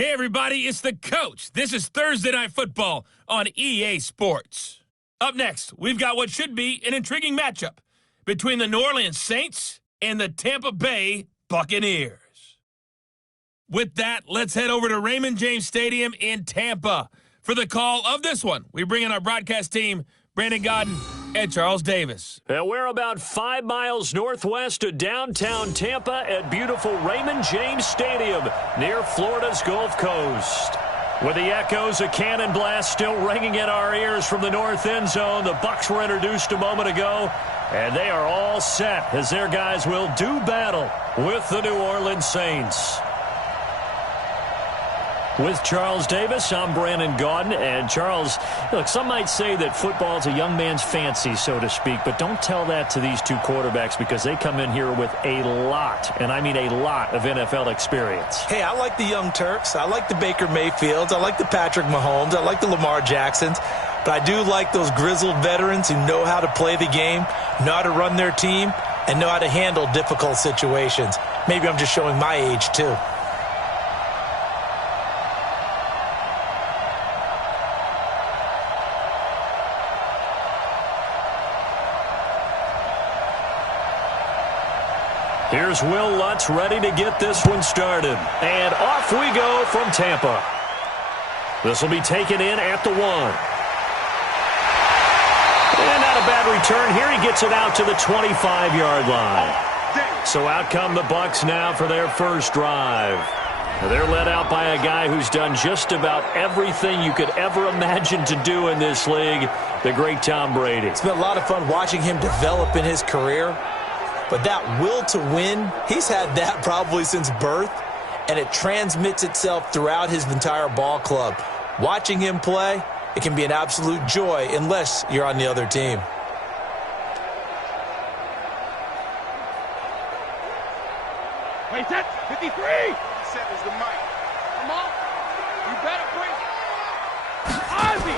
Hey, everybody, it's the coach. This is Thursday Night Football on EA Sports. Up next, we've got what should be an intriguing matchup between the New Orleans Saints and the Tampa Bay Buccaneers. With that, let's head over to Raymond James Stadium in Tampa. For the call of this one, we bring in our broadcast team, Brandon Godden and Charles Davis. And we're about 5 miles northwest of downtown Tampa at beautiful Raymond James Stadium near Florida's Gulf Coast. With the echoes of cannon blast still ringing in our ears from the north end zone, the Bucs were introduced a moment ago, and they are all set as their guys will do battle with the New Orleans Saints. With Charles Davis, I'm Brandon Gaudin. And Charles, look, some might say that football is a young man's fancy, so to speak, but don't tell that to these two quarterbacks because they come in here with a lot, and I mean a lot, of NFL experience. Hey, I like the young Turks. I like the Baker Mayfields. I like the Patrick Mahomes. I like the Lamar Jacksons. But I do like those grizzled veterans who know how to play the game, know how to run their team, and know how to handle difficult situations. Maybe I'm just showing my age, too. Here's Will Lutz ready to get this one started. And off we go from Tampa. This will be taken in at the 1. And not a bad return here. He gets it out to the 25-yard line. So out come the Bucs now for their first drive. They're led out by a guy who's done just about everything you could ever imagine to do in this league, the great Tom Brady. It's been a lot of fun watching him develop in his career. But that will to win, he's had that probably since birth, and it transmits itself throughout his entire ball club. Watching him play, it can be an absolute joy unless you're on the other team. Wait, set, 53! Set is the mic. Come on, you better bring Ozzie!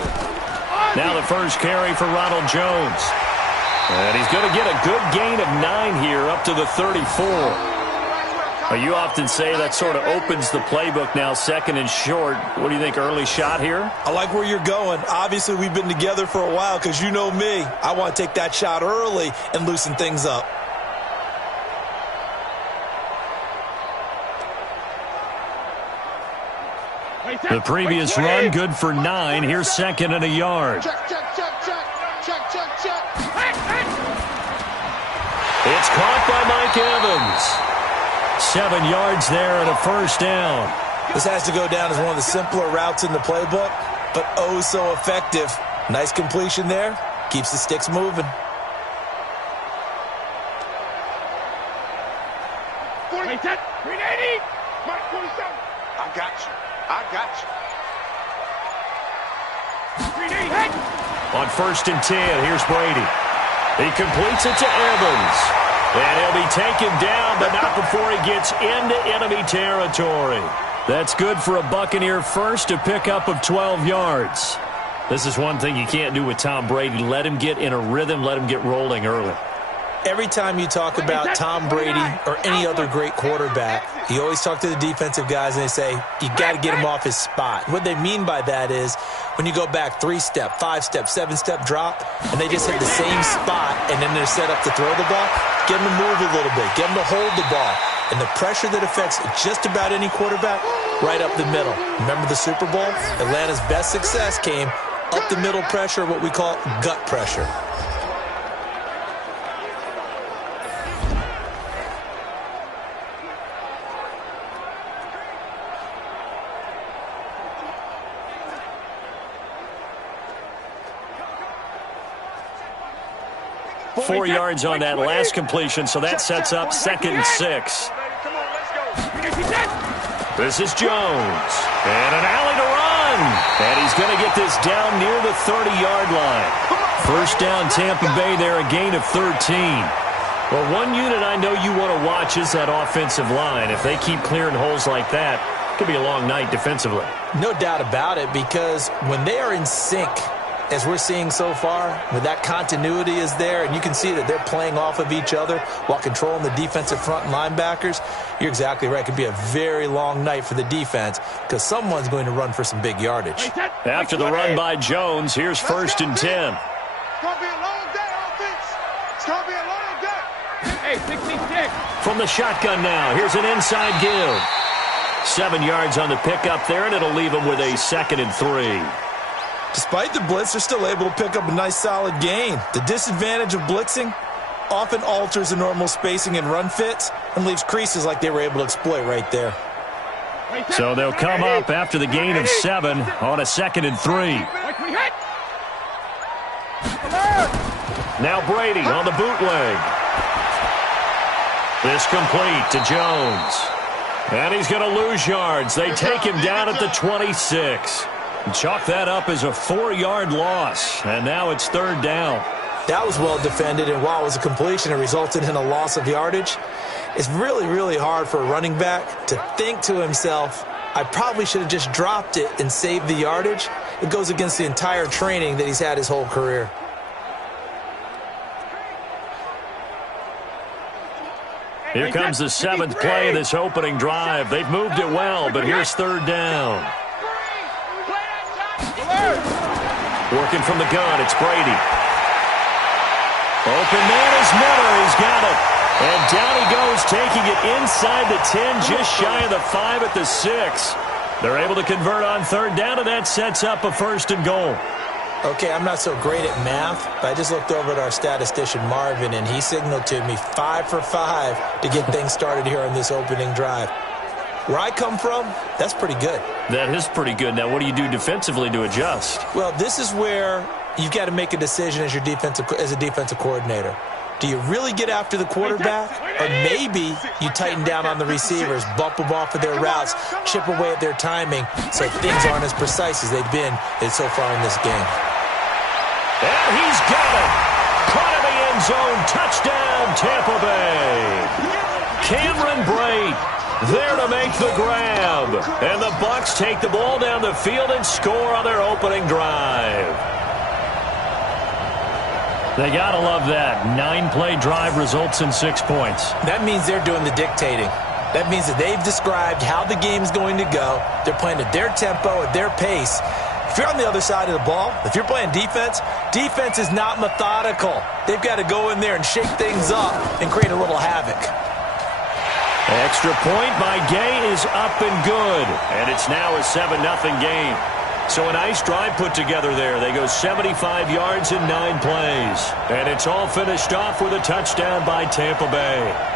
Now the first carry for Ronald Jones. And he's going to get a good gain of 9 here up to the 34. You often say that sort of opens the playbook now, second and short. What do you think, early shot here? I like where you're going. Obviously, we've been together for a while because you know me. I want to take that shot early and loosen things up. The previous run, good for 9. Here's second and a yard. Check. It's caught by Mike Evans. 7 yards there and a first down. This has to go down as one of the simpler routes in the playbook, but oh so effective. Nice completion there. Keeps the sticks moving. 40, 10, 380, Mike 47. I got you. 380. On first and 10, here's Brady. He completes it to Evans. And he'll be taken down, but not before he gets into enemy territory. That's good for a Buccaneer first, a pickup of 12 yards. This is one thing you can't do with Tom Brady. Let him get in a rhythm, let him get rolling early. Every time you talk about Tom Brady or any other great quarterback, you always talk to the defensive guys and they say, you got to get him off his spot. What they mean by that is when you go back 3-step, 5-step, 7-step drop, and they just hit the same spot and then they're set up to throw the ball, get them to move a little bit, get them to hold the ball. And the pressure that affects just about any quarterback, right up the middle. Remember the Super Bowl? Atlanta's best success came up the middle pressure, what we call gut pressure. Four yards on that last completion, so that sets up second and 6. This is Jones. And an alley to run. And he's going to get this down near the 30-yard line. First down, Tampa Bay there, a gain of 13. Well, one unit I know you want to watch is that offensive line. If they keep clearing holes like that, it could be a long night defensively. No doubt about it, because when they are in sync as we're seeing so far, with that continuity is there, and you can see that they're playing off of each other while controlling the defensive front and linebackers, you're exactly right. It could be a very long night for the defense because someone's going to run for some big yardage. After the run by Jones, here's 1st and 10. It's going to be a long day, offense. It's going to be a long day. Hey, 66. From the shotgun now, here's an inside give. 7 yards on the pickup there, and it'll leave him with a 2nd and 3. Despite the blitz, they're still able to pick up a nice solid gain. The disadvantage of blitzing often alters the normal spacing and run fits and leaves creases like they were able to exploit right there. So they'll come up after the gain of 7 on a 2nd and 3. Now Brady on the bootleg. This complete to Jones. And he's going to lose yards. They take him down at the 26. Chalk that up as a 4-yard loss. And now it's 3rd down. That was well defended, and while it was a completion, it resulted in a loss of yardage. It's really, really hard for a running back to think to himself, I probably should have just dropped it and saved the yardage. It goes against the entire training that he's had his whole career. Here comes the 7th play of this opening drive. They've moved it well, but here's 3rd down. Working from the gun, it's Brady. Open man is Miller. He's got it. And down he goes, taking it inside the 10, just shy of the 5 at the 6. They're able to convert on 3rd down, and that sets up a 1st and goal. Okay, I'm not so great at math, but I just looked over at our statistician, Marvin, and he signaled to me 5 for 5 to get things started here on this opening drive. Where I come from, that's pretty good. That is pretty good. Now, what do you do defensively to adjust? Well, this is where you've got to make a decision as a defensive coordinator. Do you really get after the quarterback? Or maybe you tighten down on the receivers, bump them off of their routes, chip away at their timing so things aren't as precise as they've been so far in this game. And he's got it. Caught in the end zone. Touchdown, Tampa Bay. Cameron Brate there to make the grab. And the Bucs take the ball down the field and score on their opening drive. They got to love that. 9-play drive results in 6 points. That means they're doing the dictating. That means that they've described how the game's going to go. They're playing at their tempo, at their pace. If you're on the other side of the ball, if you're playing defense, defense is not methodical. They've got to go in there and shake things up and create a little havoc. Extra point by Gay is up and good. And it's now a 7-0 game. So a nice drive put together there. They go 75 yards in 9 plays. And it's all finished off with a touchdown by Tampa Bay.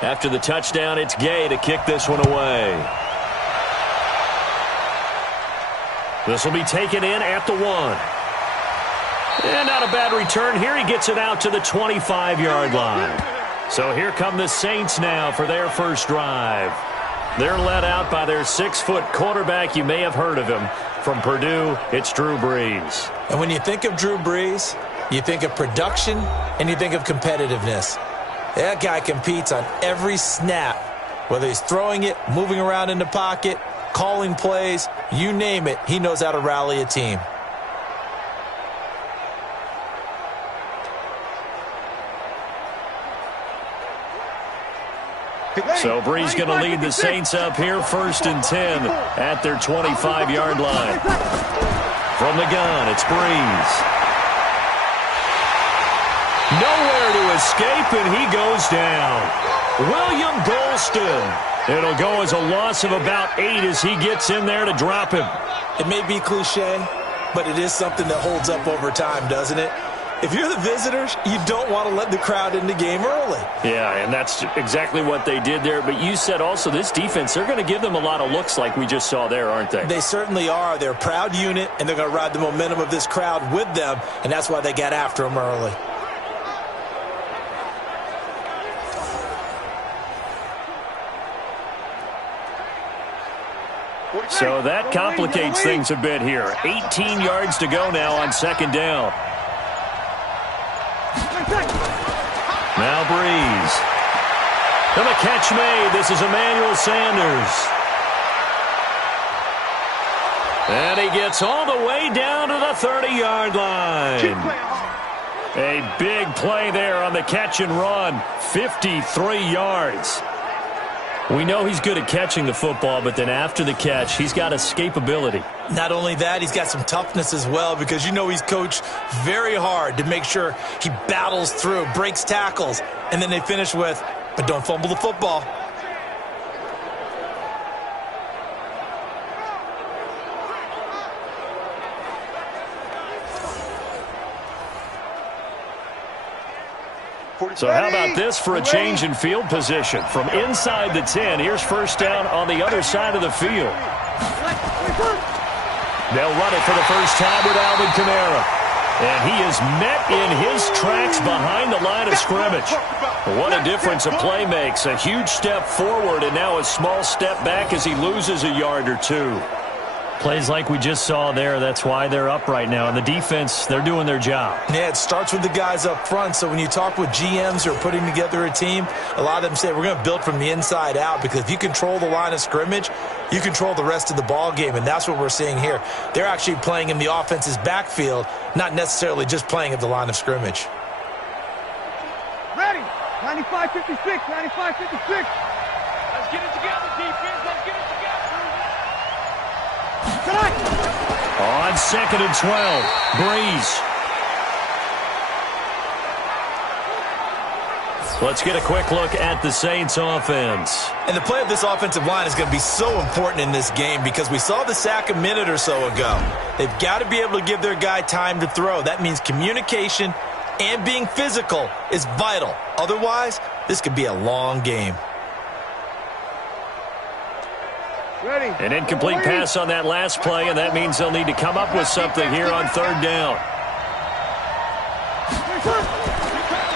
After the touchdown, it's Gay to kick this one away. This will be taken in at the 1. And not a bad return here. He gets it out to the 25-yard line. So here come the Saints now for their first drive. They're led out by their 6-foot quarterback. You may have heard of him. From Purdue, it's Drew Brees. And when you think of Drew Brees, you think of production and you think of competitiveness. That guy competes on every snap, whether he's throwing it, moving around in the pocket, calling plays, you name it, he knows how to rally a team. So Brees going to lead the Saints up here, 1st and 10 at their 25-yard line. From the gun, it's Brees. Nowhere to escape, and he goes down. William Golston. It'll go as a loss of about 8 as he gets in there to drop him. It may be cliche, but it is something that holds up over time, doesn't it? If you're the visitors, you don't want to let the crowd in the game early. Yeah, and that's exactly what they did there. But you said also this defense, they're going to give them a lot of looks like we just saw there, aren't they? They certainly are. They're a proud unit, and they're going to ride the momentum of this crowd with them, and that's why they got after them early. So that complicates things a bit here. 18 yards to go now on second down. Now Breeze. And the catch made. This is Emmanuel Sanders. And he gets all the way down to the 30-yard line. A big play there on the catch and run. 53 yards. We know he's good at catching the football, but then after the catch, he's got escapability. Not only that, he's got some toughness as well, because you know he's coached very hard to make sure he battles through, breaks tackles, and then they finish with, but don't fumble the football. So how about this for a change in field position? From inside the 10, here's first down on the other side of the field. They'll run it for the first time with Alvin Kamara. And he is met in his tracks behind the line of scrimmage. What a difference a play makes. A huge step forward and now a small step back as he loses a yard or two. Plays like we just saw there, that's why they're up right now. And the defense, they're doing their job. Yeah, it starts with the guys up front. So when you talk with GMs who are putting together a team, a lot of them say we're going to build from the inside out, because if you control the line of scrimmage, you control the rest of the ball game, and that's what we're seeing here. They're actually playing in the offense's backfield, not necessarily just playing at the line of scrimmage. Ready. 95-56, 95-56. Let's get it together, defense. Let's get it together. On 2nd and 12, Breeze. Let's get a quick look at the Saints offense. And the play of this offensive line is going to be so important in this game, because we saw the sack a minute or so ago. They've got to be able to give their guy time to throw. That means communication and being physical is vital. Otherwise, this could be a long game. Ready. An incomplete pass on that last play, and that means they'll need to come up with something here on third down.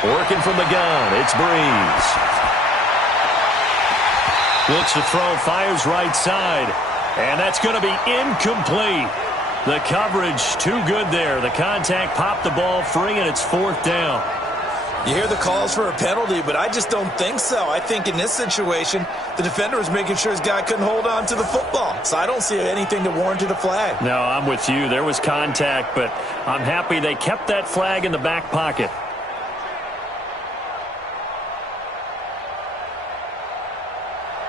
Working from the gun, it's Breeze. Looks to throw, fires right side, and that's going to be incomplete. The coverage too good there. The contact popped the ball free, and it's fourth down. You hear the calls for a penalty, but I just don't think so. I think in this situation, the defender was making sure his guy couldn't hold on to the football. So I don't see anything to warrant a flag. No, I'm with you. There was contact, but I'm happy they kept that flag in the back pocket.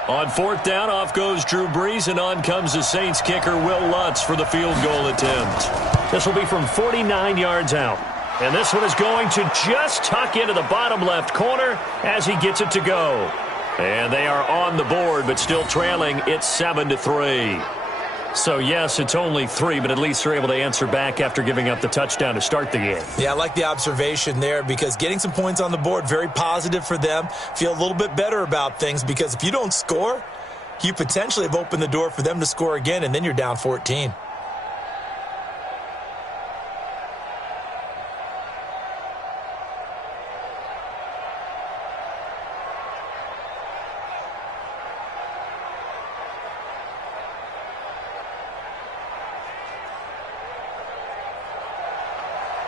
On fourth down, off goes Drew Brees, and on comes the Saints kicker, Will Lutz, for the field goal attempt. This will be from 49 yards out. And this one is going to just tuck into the bottom left corner as he gets it to go. And they are on the board, but still trailing. It's 7-3. So, yes, it's only 3, but at least they're able to answer back after giving up the touchdown to start the game. Yeah, I like the observation there, because getting some points on the board, very positive for them. Feel a little bit better about things, because if you don't score, you potentially have opened the door for them to score again, and then you're down 14.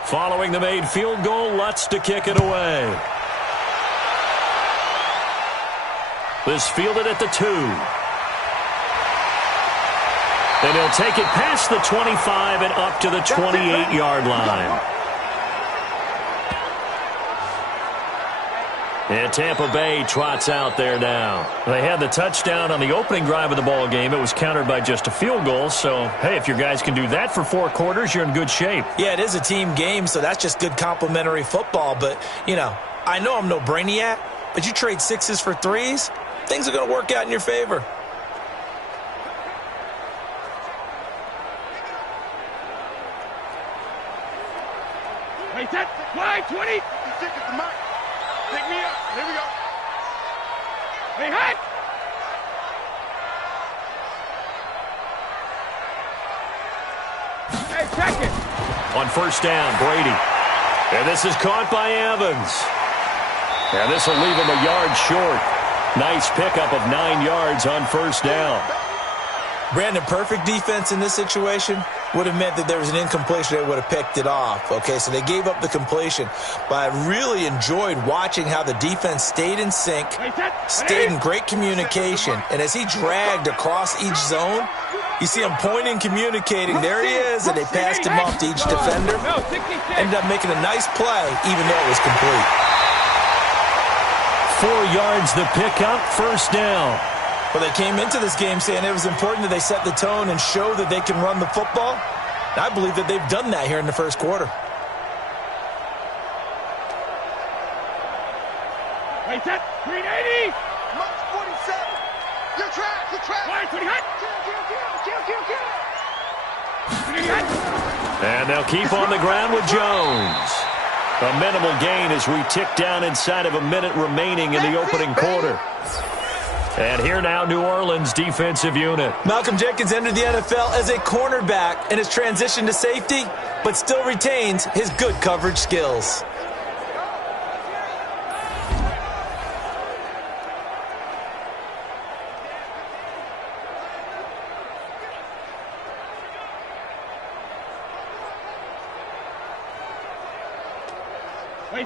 Following the made field goal, Lutz to kick it away. This fielded at the 2. And he'll take it past the 25 and up to the 28-yard line. And Tampa Bay trots out there now. They had the touchdown on the opening drive of the ball game. It was countered by just a field goal. So, hey, if your guys can do that for 4 quarters, you're in good shape. Yeah, it is a team game, so that's just good complimentary football. But, you know, I know I'm no brainiac, but you trade 6s for 3s, things are going to work out in your favor. Hey, Wait, set. Fly, 20. You think it's the mic. Pick me up. Here we go. Hey, hot. Hey, check it. On first down, Brady. And this is caught by Evans. And this will leave him a yard short. Nice pickup of 9 yards on first down. Brandon, perfect defense in this situation would have meant that there was an incompletion. They would have picked it off. Okay, so they gave up the completion. But I really enjoyed watching how the defense stayed in sync, stayed in great communication. And as he dragged across each zone, you see him pointing, communicating. There he is, and they passed him off to each defender. Ended up making a nice play, even though it was complete. 4 yards the pickup, first down. Well, they came into this game saying it was important that they set the tone and show that they can run the football. And I believe that they've done that here in the first quarter. Wait, set. 380. March 47. You're trapped. You're trapped. Why, 20 hot. Kill. And they'll keep on the ground with Jones. A minimal gain as we tick down inside of a minute remaining in the opening quarter. And here now, New Orleans defensive unit. Malcolm Jenkins entered the NFL as a cornerback and has transitioned to safety, but still retains his good coverage skills.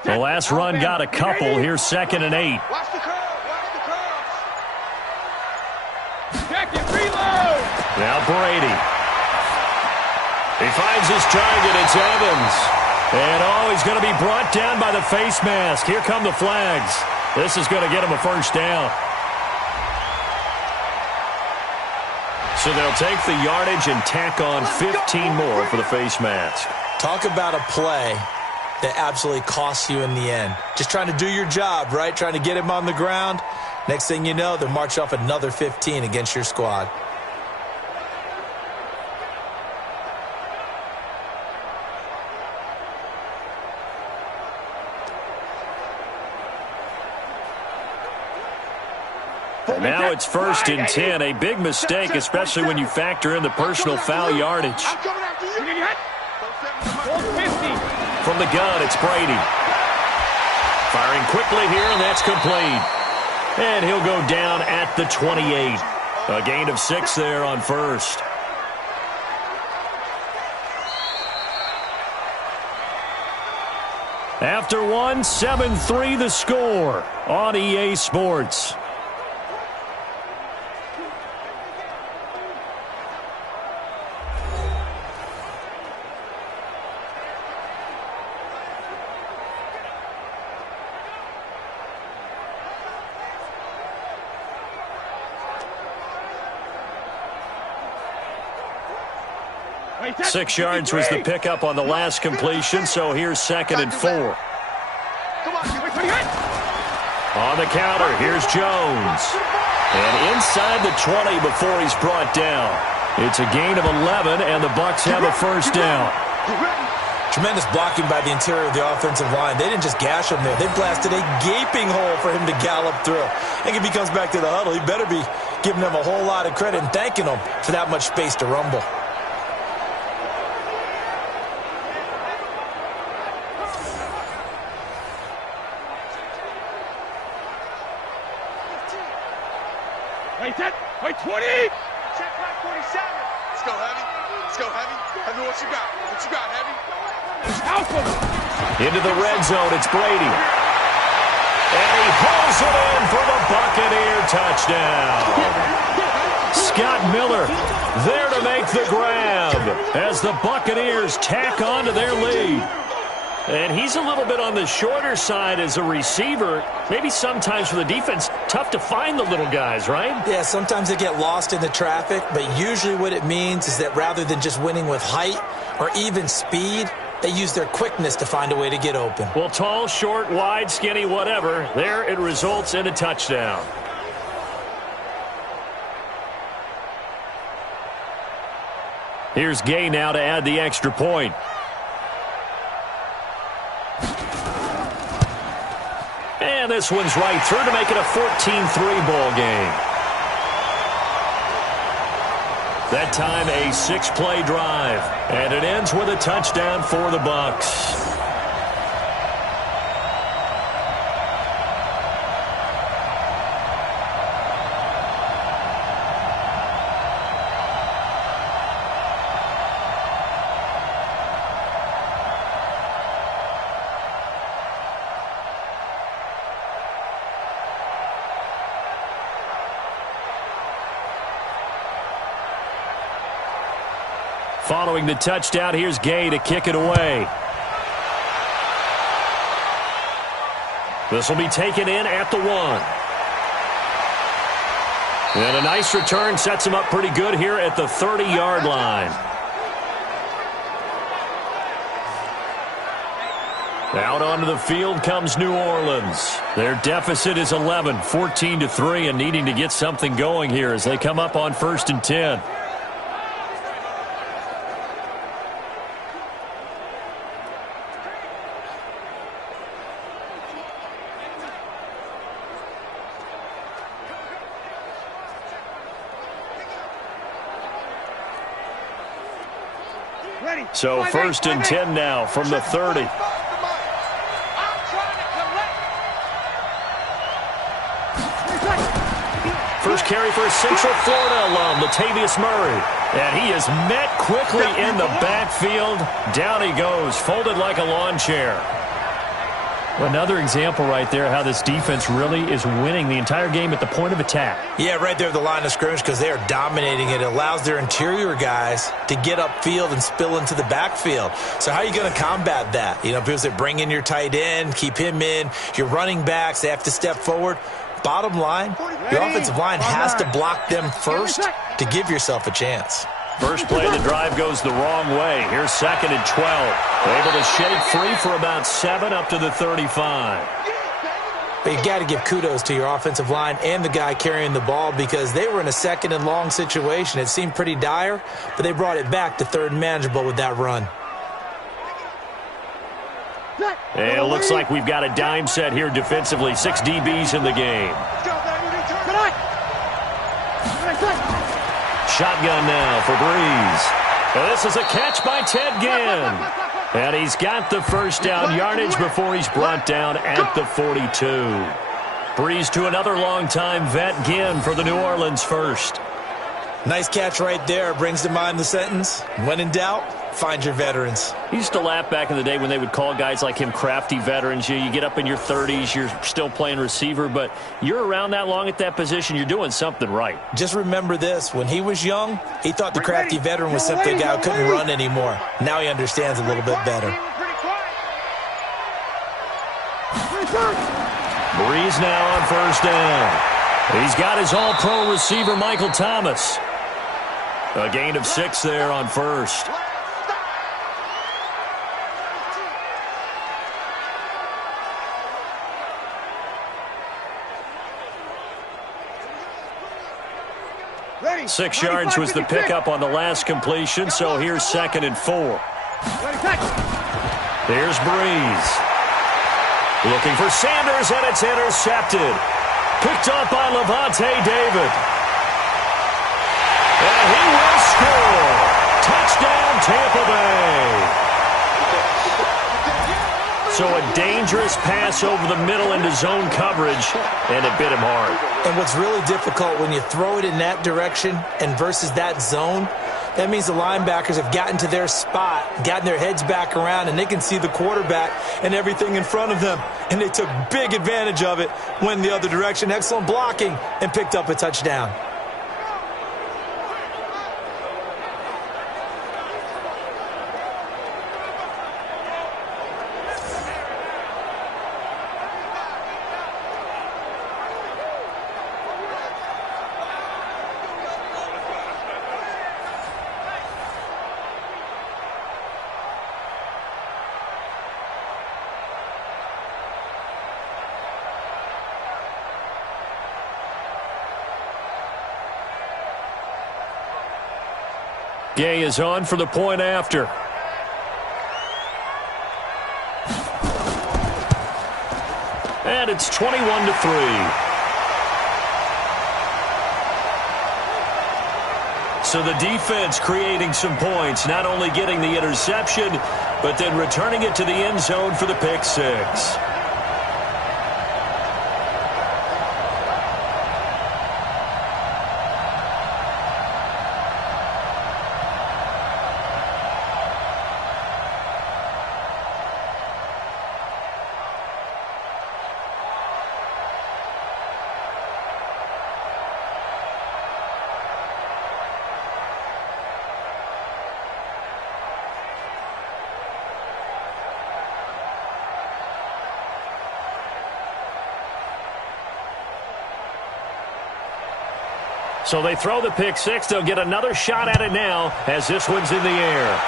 The last run got a couple. Here's 2nd and 8. Watch the curve. Watch the curve. Check it. Reload. Now Brady. He finds his target. It's Evans. And he's going to be brought down by the face mask. Here come the flags. This is going to get him a first down. So they'll take the yardage and tack on 15 more for the face mask. Talk about a play that absolutely costs you in the end. Just trying to do your job, right? Trying to get him on the ground. Next thing you know, they'll march off another 15 against your squad. And now it's 1st and 10. A big mistake, especially when you factor in the personal foul yardage. From the gun, it's Brady. Firing quickly here, and that's complete. And he'll go down at the 28. A gain of 6 there on first. After one, 7-3 the score on EA Sports. Wait, 6 yards was the pickup on the last completion, so here's 2nd and 4. On the counter, here's Jones. And inside the 20 before he's brought down. It's a gain of 11, and the Bucs have a first down. Tremendous blocking by the interior of the offensive line. They didn't just gash him there. They blasted a gaping hole for him to gallop through. I think if he comes back to the huddle, he better be giving them a whole lot of credit and thanking them for that much space to rumble. Wait, set. Wait, 20. Check back 47. Let's go, Heavy. Let's go, Heavy. Heavy, what you got? What you got, Heavy? Alpha. Into the red zone, it's Brady. And he pulls it in for the Buccaneer touchdown. Scott Miller there to make the grab as the Buccaneers tack on to their lead. And he's a little bit on the shorter side as a receiver. Maybe sometimes for the defense, tough to find the little guys, right? Yeah, sometimes they get lost in the traffic, but usually what it means is that rather than just winning with height or even speed, they use their quickness to find a way to get open. Well, tall, short, wide, skinny, whatever, there it results in a touchdown. Here's Gay now to add the extra point. this one's right through to make it a 14-3 ball game. That time a 6-play drive, and it ends with a touchdown for the Bucs. Following the touchdown, here's Gay to kick it away. This will be taken in at the 1. And a nice return sets him up pretty good here at the 30-yard line. Out onto the field comes New Orleans. Their deficit is 11, 14-3, and needing to get something going here as they come up on 1st and 10. So 1st and 10 now from the 30. First carry for a Central Florida alum, Latavius Murray. And he is met quickly in the backfield. Down he goes, folded like a lawn chair. Another example right there how this defense really is winning the entire game at the point of attack. Yeah, right there at the line of scrimmage because they are dominating it. It allows their interior guys to get upfield and spill into the backfield. So how are you going to combat that? You know, people say bring in your tight end, keep him in. Your running backs, they have to step forward. Bottom line, your offensive line has to block them first to give yourself a chance. First play of the drive goes the wrong way. Here's 2nd and 12. Able to shake free for about 7 up to the 35. But you got to give kudos to your offensive line and the guy carrying the ball because they were in a 2nd and long situation. It seemed pretty dire, but they brought it back to 3rd and manageable with that run. And it looks like we've got a dime set here defensively. 6 DBs in the game. Shotgun now for Breeze. And this is a catch by Ted Ginn. And he's got the first down yardage before he's brought down at the 42. Breeze to another long-time vet, Ginn, for the New Orleans first. Nice catch right there. Brings to mind the sentence, when in doubt, find your veterans. He used to laugh back in the day when they would call guys like him crafty veterans. You get up in your 30s, you're still playing receiver, but you're around that long at that position, you're doing something right. Just remember this. When he was young, he thought the crafty veteran was simply a guy who couldn't run anymore. Now he understands a little bit better. Breeze now on first down. He's got his all-pro receiver, Michael Thomas. A gain of 6 there on first. Ready. 6 yards was the pickup on the last completion, so here's 2nd and 4. Here's Breeze. Looking for Sanders, and it's intercepted. Picked up by Levante David. And he will score. Touchdown, Tampa Bay. So a dangerous pass over the middle into zone coverage, and it bit him hard. And what's really difficult when you throw it in that direction and versus that zone, that means the linebackers have gotten to their spot, gotten their heads back around, and they can see the quarterback and everything in front of them. And they took big advantage of it, went the other direction. Excellent blocking, and picked up a touchdown. Gay is on for the point after. And it's 21-3. So the defense creating some points, not only getting the interception, but then returning it to the end zone for the pick six. So they throw the pick six. They'll get another shot at it now as this one's in the air.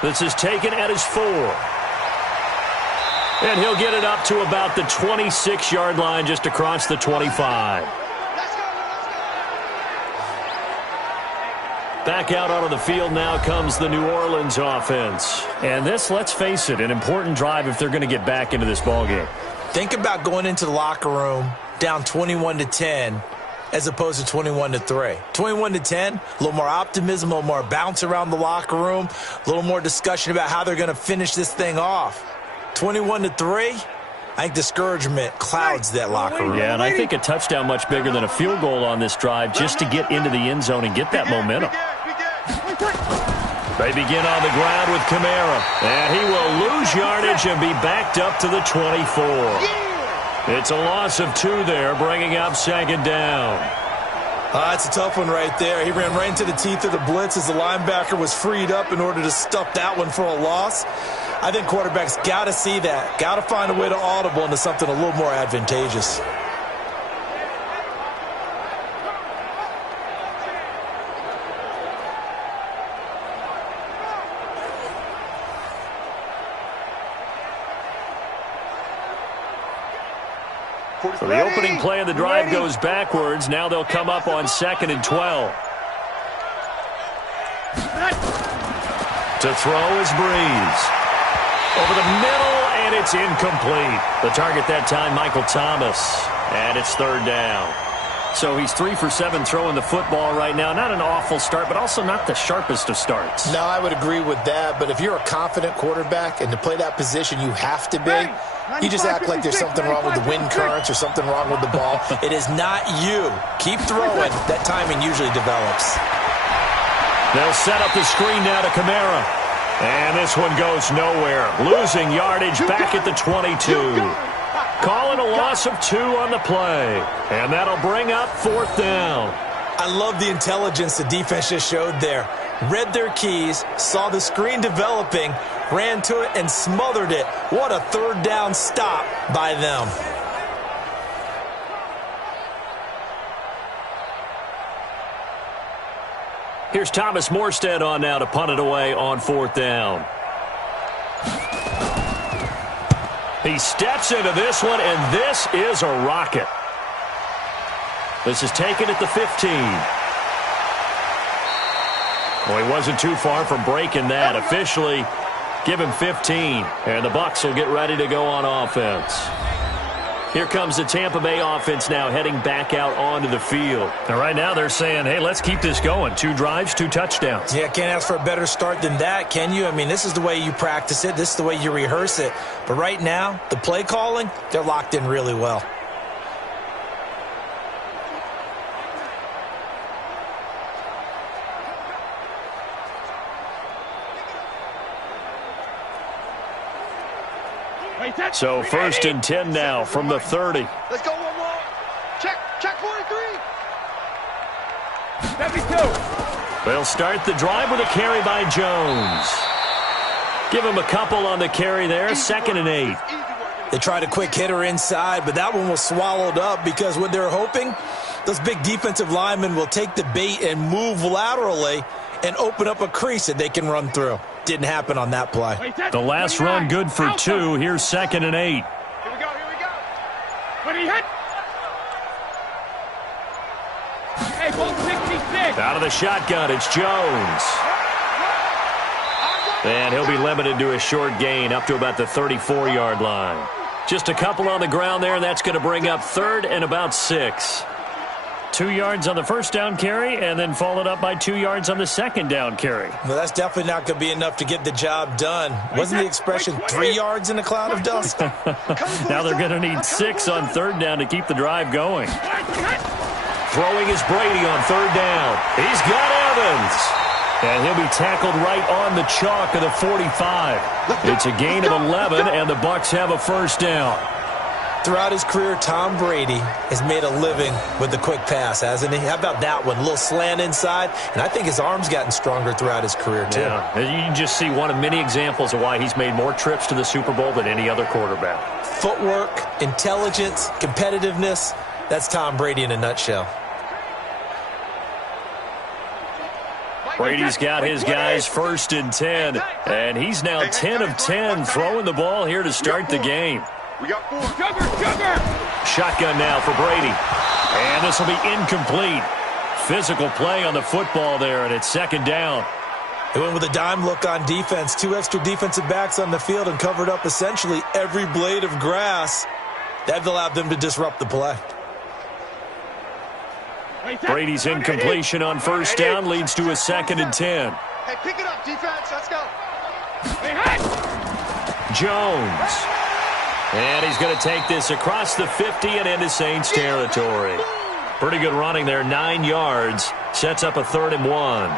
This is taken at his 4. And he'll get it up to about the 26-yard line, just across the 25. Back out onto the field now comes the New Orleans offense. And this, let's face it, an important drive if they're going to get back into this ballgame. Think about going into the locker room down 21-10 as opposed to 21-3. 21-10, a little more optimism, a little more bounce around the locker room, a little more discussion about how they're going to finish this thing off. 21-3, I think discouragement clouds that locker room. Yeah, and I think a touchdown much bigger than a field goal on this drive just to get into the end zone and get that momentum. They begin on the ground with Kamara, and he will lose yardage and be backed up to the 24. It's a loss of 2 there, bringing up second down. That's a tough one right there. He ran right into the teeth of the blitz as the linebacker was freed up in order to stuff that one for a loss. I think quarterbacks got to see that, got to find a way to audible into something a little more advantageous. So the opening play of the drive goes backwards. Now they'll come up on 2nd and 12. To throw is Breeze. Over the middle, and it's incomplete. The target that time, Michael Thomas. And it's 3rd down. So he's 3 for 7 throwing the football right now. Not an awful start, but also not the sharpest of starts. No, I would agree with that. But if you're a confident quarterback and to play that position you have to be, you just act like there's something wrong with the wind currents or something wrong with the ball. It is not you. Keep throwing. That timing usually develops. They'll set up the screen now to Kamara. And this one goes nowhere. Losing yardage back at the 22. Calling a loss of 2 on the play. And that'll bring up 4th down. I love the intelligence the defense just showed there. Read their keys, saw the screen developing, ran to it, and smothered it. What a 3rd down stop by them. Here's Thomas Morstead on now to punt it away on 4th down. He steps into this one, and this is a rocket. This is taken at the 15. Well, he wasn't too far from breaking that. Officially, give him 15, and the Bucs will get ready to go on offense. Here comes the Tampa Bay offense now heading back out onto the field. And right now they're saying, hey, let's keep this going. 2 drives, 2 touchdowns. Yeah, can't ask for a better start than that, can you? I mean, this is the way you practice it. This is the way you rehearse it. But right now, the play calling, they're locked in really well. So 1st and 10 now from the 30. Let's go one more. Check 43. 72. They'll start the drive with a carry by Jones. Give him a couple on the carry there. 2nd and 8. They tried a quick hitter inside, but that one was swallowed up because what they're hoping, those big defensive linemen will take the bait and move laterally and open up a crease that they can run through. Didn't happen on that play. The last run good for 2. Here's 2nd and 8. Here we go. When he hit. Hey, Wk16. Out of the shotgun, it's Jones. And he'll be limited to a short gain up to about the 34-yard line. Just a couple on the ground there, and that's going to bring up 3rd and about 6. 2 yards on the first down carry, and then followed up by 2 yards on the second down carry. Well, that's definitely not going to be enough to get the job done. Wasn't the expression 3 yards in a cloud of dust? Now they're going to need 6 on 3rd down to keep the drive going. Throwing is Brady on 3rd down. He's got Evans. And he'll be tackled right on the chalk of the 45. It's a gain of 11, and the Bucs have a first down. Throughout his career, Tom Brady has made a living with the quick pass, hasn't he? How about that one? A little slant inside, and I think his arm's gotten stronger throughout his career, too. Yeah, you can just see one of many examples of why he's made more trips to the Super Bowl than any other quarterback. Footwork, intelligence, competitiveness, that's Tom Brady in a nutshell. Brady's got his guys 1st and 10, and he's now 10 of 10 throwing the ball here to start the game. We got 4. Cover. Shotgun now for Brady. And this will be incomplete. Physical play on the football there, and it's 2nd down. They went with a dime look on defense. 2 extra defensive backs on the field and covered up essentially every blade of grass. That allowed them to disrupt the play. Brady's incompletion on 1st down leads to a 2nd and 10. Hey, pick it up, defense. Let's go. Jones. And he's going to take this across the 50 and into Saints territory. Pretty good running there, 9 yards. Sets up a 3rd and 1.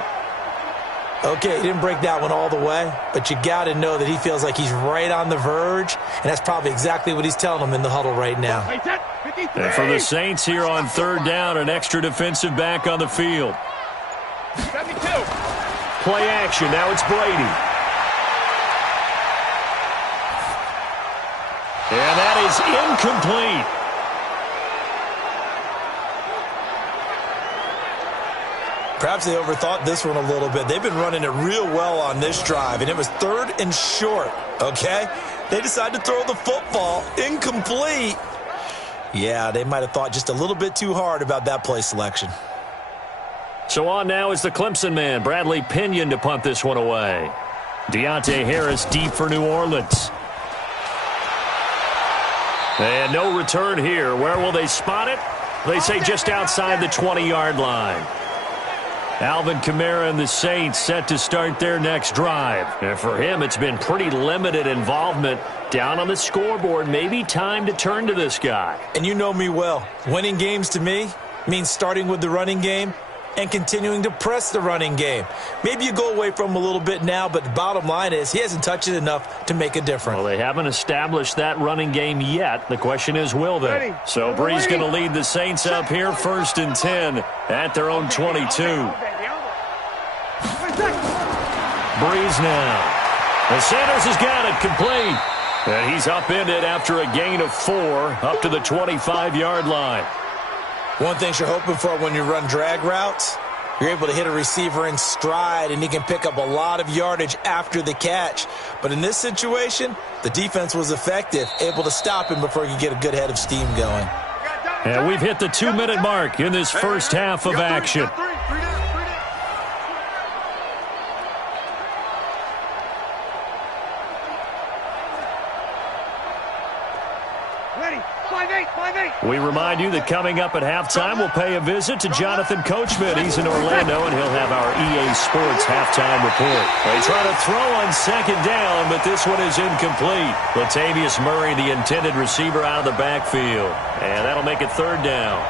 Okay, he didn't break that one all the way, but you got to know that he feels like he's right on the verge, and that's probably exactly what he's telling them in the huddle right now. And for the Saints here on 3rd down, an extra defensive back on the field. 72. Play action, now it's Brady. And that is incomplete. Perhaps they overthought this one a little bit. They've been running it real well on this drive, and it was 3rd and short, okay? They decided to throw the football incomplete. Yeah, they might have thought just a little bit too hard about that play selection. So on now is the Clemson man, Bradley Pinion, to punt this one away. Deontay Harris deep for New Orleans. And no return here. Where will they spot it? They say just outside the 20-yard line. Alvin Kamara and the Saints set to start their next drive. And for him, it's been pretty limited involvement. Down on the scoreboard, maybe time to turn to this guy. And you know me well. Winning games to me means starting with the running game and continuing to press the running game. Maybe you go away from him a little bit now, but the bottom line is he hasn't touched it enough to make a difference. Well, they haven't established that running game yet. The question is, will they? So Bree's going to lead the Saints up here 1st and 10 at their own 22. Breeze now. And Sanders has got it complete. And he's upended after a gain of 4 up to the 25-yard line. One thing you're hoping for when you run drag routes, you're able to hit a receiver in stride, and he can pick up a lot of yardage after the catch. But in this situation, the defense was effective, able to stop him before he could get a good head of steam going. And we've hit the 2-minute mark in this first half of action. We remind you that coming up at halftime, we'll pay a visit to Jonathan Coachman. He's in Orlando, and he'll have our EA Sports halftime report. They try to throw on 2nd down, but this one is incomplete. Latavius Murray, the intended receiver, out of the backfield. And that'll make it 3rd down.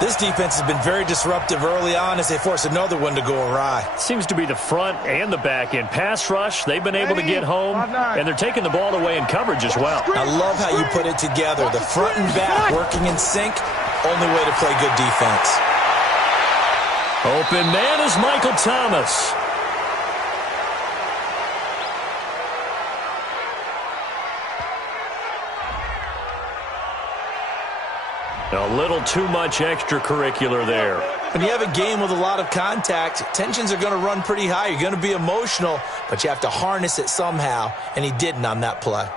This defense has been very disruptive early on as they force another one to go awry. Seems to be the front and the back end. Pass rush, they've been able to get home, and they're taking the ball away in coverage as well. I love how you put it together. The front and back working in sync, only way to play good defense. Open man is Michael Thomas. A little too much extracurricular there. When you have a game with a lot of contact, tensions are going to run pretty high. You're going to be emotional, but you have to harness it somehow, and he didn't on that play.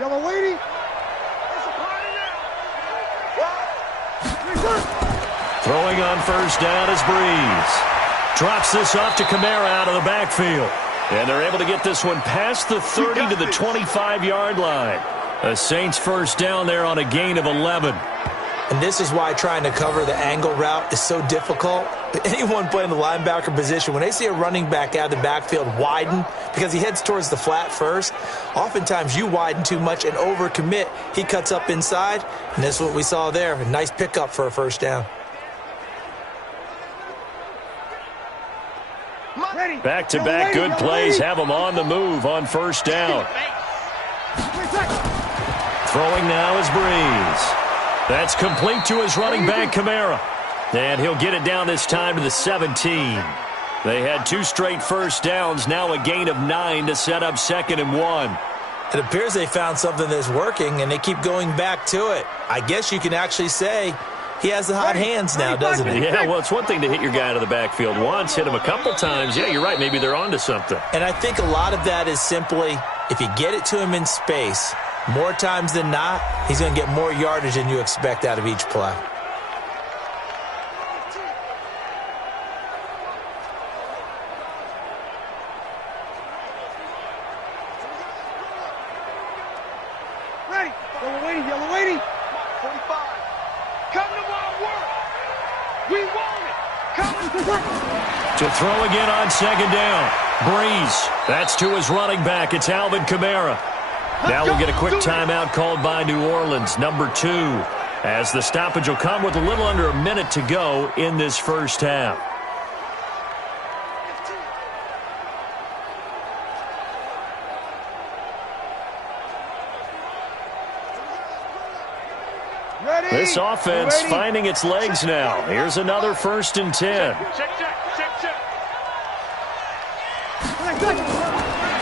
Yellow lady. Throwing on first down is Breeze. Drops this off to Kamara out of the backfield. And they're able to get this one past the 30 to the 25-yard line. The Saints first down there on a gain of 11. And this is why trying to cover the angle route is so difficult. Anyone playing the linebacker position, when they see a running back out of the backfield widen because he heads towards the flat first, oftentimes you widen too much and overcommit. He cuts up inside, and this is what we saw there. A nice pickup for a first down. Back-to-back good plays have them on the move on first down. Throwing now is Breeze. That's complete to his running back, Kamara. And he'll get it down this time to the 17. They had 2 straight first downs, now a gain of 9 to set up 2nd and 1. It appears they found something that's working, and they keep going back to it. I guess you can actually say he has the hot hands now, doesn't he? Yeah, well, it's one thing to hit your guy to the backfield once, hit him a couple times. Yeah, you're right. Maybe they're onto something. And I think a lot of that is simply if you get it to him in space, more times than not, he's going to get more yardage than you expect out of each play. Ready. Yellow waiting. 45. Come to my work. We want it. Come to throw again on 2nd down. Breeze. That's to his running back. It's Alvin Kamara. Now we'll get a quick timeout called by New Orleans, number 2, as the stoppage will come with a little under a minute to go in this first half. Ready. This offense finding its legs now. Here's another 1st and 10.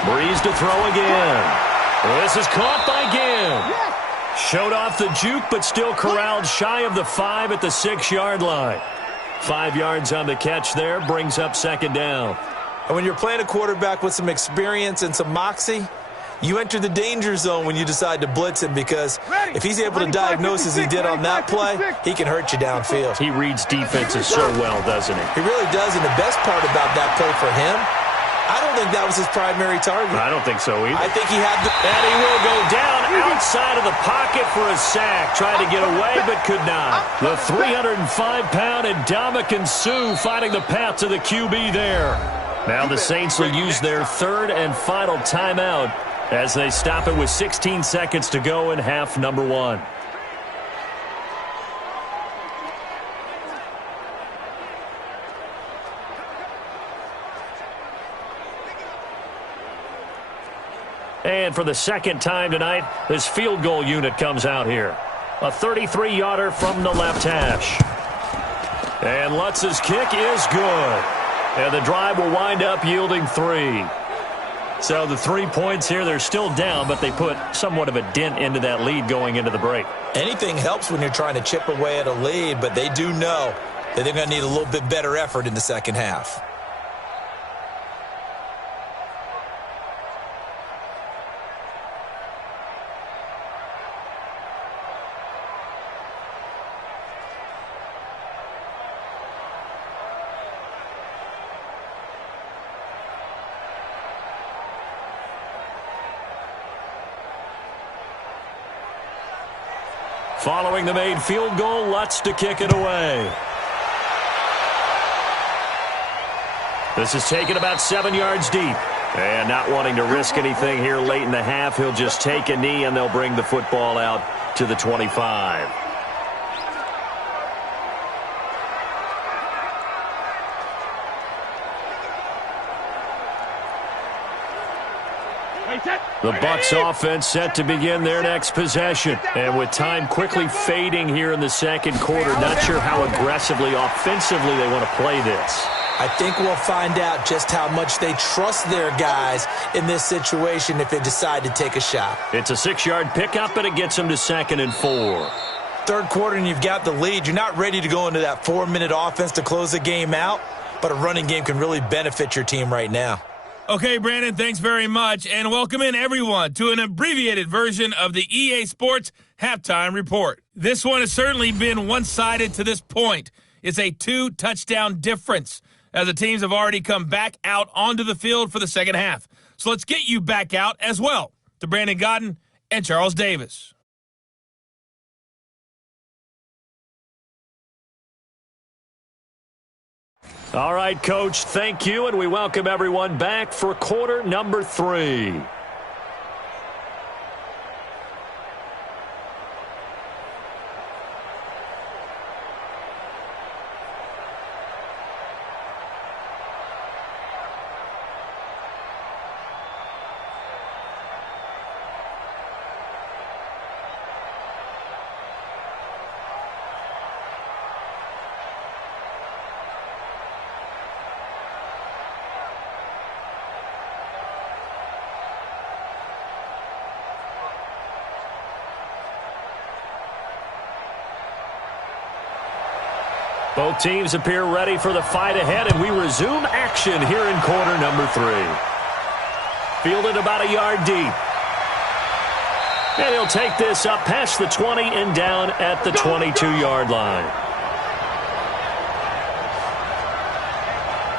Breeze to throw again. This is caught by Gibb. Showed off the juke, but still corralled shy of the 5 at the 6-yard line. 5 yards on the catch there, brings up 2nd down. And when you're playing a quarterback with some experience and some moxie, you enter the danger zone when you decide to blitz him, because if he's able to diagnose as he did on that play, he can hurt you downfield. He reads defenses so well, doesn't he? He really does, and the best part about that play for him, I don't think that was his primary target. I don't think so either. I think he had the... And he will go down outside of the pocket for a sack. Tried to get away, but could not. The 305-pound Ndamukong Suh finding the path to the QB there. Now the Saints will use their 3rd and final timeout as they stop it with 16 seconds to go in half number 1. And for the 2nd time tonight, this field goal unit comes out here. A 33-yarder from the left hash. And Lutz's kick is good. And the drive will wind up yielding 3. So the 3 points here, they're still down, but they put somewhat of a dent into that lead going into the break. Anything helps when you're trying to chip away at a lead, but they do know that they're going to need a little bit better effort in the second half. Following the made field goal, Lutz to kick it away. This is taken about 7 yards deep. And not wanting to risk anything here late in the half, he'll just take a knee and they'll bring the football out to the 25. The Bucs offense set to begin their next possession. And with time quickly fading here in the second quarter, not sure how aggressively, offensively they want to play this. I think we'll find out just how much they trust their guys in this situation if they decide to take a shot. It's a 6-yard pickup, and it gets them to 2nd and 4. Third quarter, and you've got the lead. You're not ready to go into that 4-minute offense to close the game out, but a running game can really benefit your team right now. Okay, Brandon, thanks very much, and welcome in everyone to an abbreviated version of the EA Sports Halftime Report. This one has certainly been one-sided to this point. It's a 2-touchdown difference as the teams have already come back out onto the field for the second half. So let's get you back out as well to Brandon Godden and Charles Davis. All right, Coach, thank you, and we welcome everyone back for quarter number 3. Both teams appear ready for the fight ahead, and we resume action here in quarter number 3. Fielded about a yard deep. And he'll take this up past the 20 and down at the 22-yard line.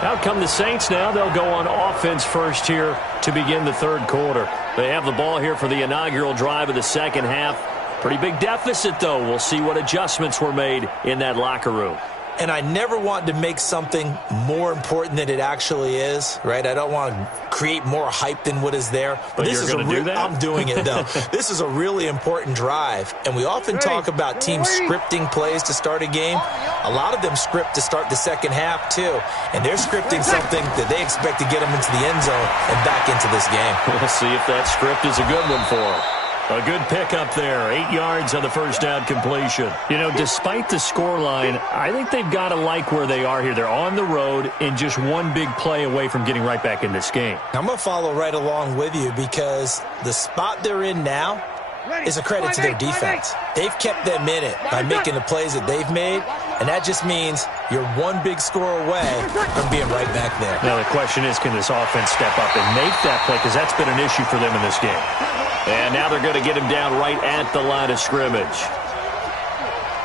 Out come the Saints now. They'll go on offense first here to begin the third quarter. They have the ball here for the inaugural drive of the second half. Pretty big deficit, though. We'll see what adjustments were made in that locker room. And I never want to make something more important than it actually is, right? I don't want to create more hype than what is there. But this is do that? I'm doing it, though. This is a really important drive. And we often talk about teams scripting plays to start a game. A lot of them script to start the second half, too. And they're scripting something that they expect to get them into the end zone and back into this game. We'll see if that script is a good one for them. A good pickup there, 8 yards on the first down completion. You know, despite the scoreline, I think they've got to like where they are here. They're on the road and just one big play away from getting right back in this game. I'm going to follow right along with you because the spot they're in now is a credit to their defense. They've kept them in it by making the plays that they've made, and that just means you're one big score away from being right back there. Now the question is, can this offense step up and make that play? Because that's been an issue for them in this game. And now they're going to get him down right at the line of scrimmage.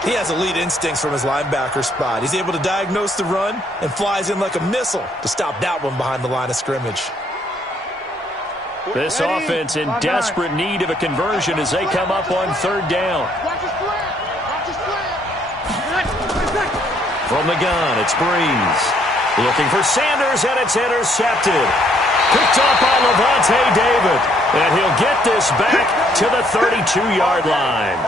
He has elite instincts from his linebacker spot. He's able to diagnose the run and flies in like a missile to stop that one behind the line of scrimmage. This offense in desperate need of a conversion as they come up on third down. From the gun, it's Breeze. Looking for Sanders, and it's intercepted. Picked up by Levante David. And he'll get this back to the 32-yard line.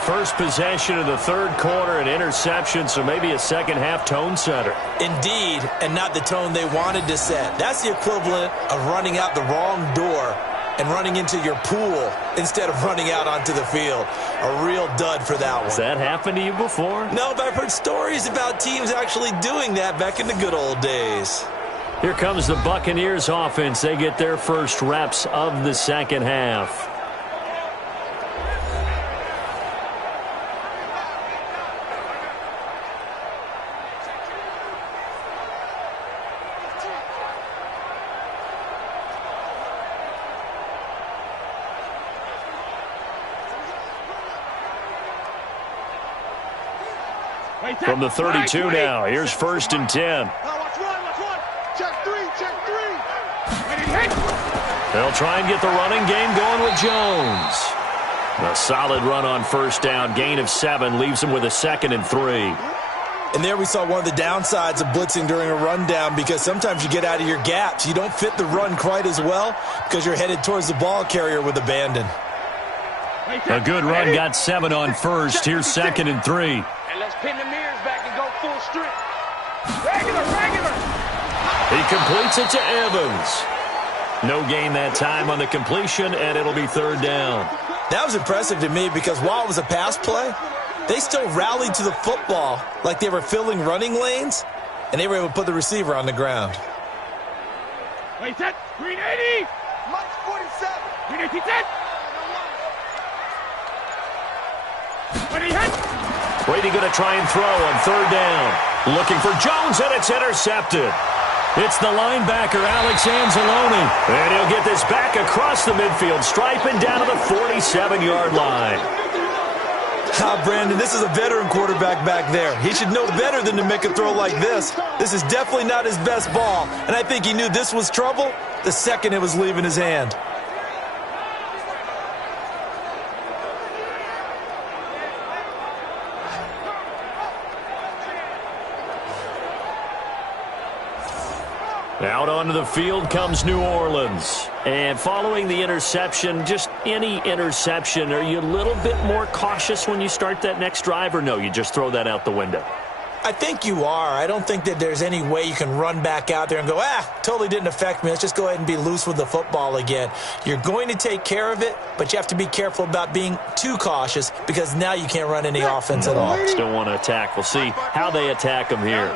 First possession of the third quarter, an interception, so maybe a second-half tone setter. Indeed, and not the tone they wanted to set. That's the equivalent of running out the wrong door and running into your pool instead of running out onto the field. A real dud for that one. Has that happened to you before? No, but I've heard stories about teams actually doing that back in the good old days. Here comes the Buccaneers offense. They get their first reps of the second half. From the 32 now, here's 1st and 10. They'll try and get the running game going with Jones. A solid run on first down, gain of 7, leaves him with a 2nd and 3. And there we saw one of the downsides of blitzing during a rundown, because sometimes you get out of your gaps. You don't fit the run quite as well because you're headed towards the ball carrier with abandon. A good run, got 7 on first. Here's 2nd and 3. And let's pin the mirrors back and go full strip. Regular. He completes it to Evans. No gain that time on the completion, and it'll be 3rd down. That was impressive to me because while it was a pass play, they still rallied to the football like they were filling running lanes, and they were able to put the receiver on the ground. Wait, set. Green 80. Mike 47. Green 80, set. Brady going to try and throw on 3rd down. Looking for Jones, and it's intercepted. It's the linebacker, Alex Anzalone. And he'll get this back across the midfield stripe and down to the 47-yard line. Nah, Brandon, this is a veteran quarterback back there. He should know better than to make a throw like this. This is definitely not his best ball, and I think he knew this was trouble the second it was leaving his hand. Out onto the field comes New Orleans. And following the interception, just any interception, are you a little bit more cautious when you start that next drive, or no, you just throw that out the window? I think you are. I don't think that there's any way you can run back out there and go, totally didn't affect me. Let's just go ahead and be loose with the football again. You're going to take care of it, but you have to be careful about being too cautious because now you can't run any offense at all. Still want to attack. We'll see how they attack them here.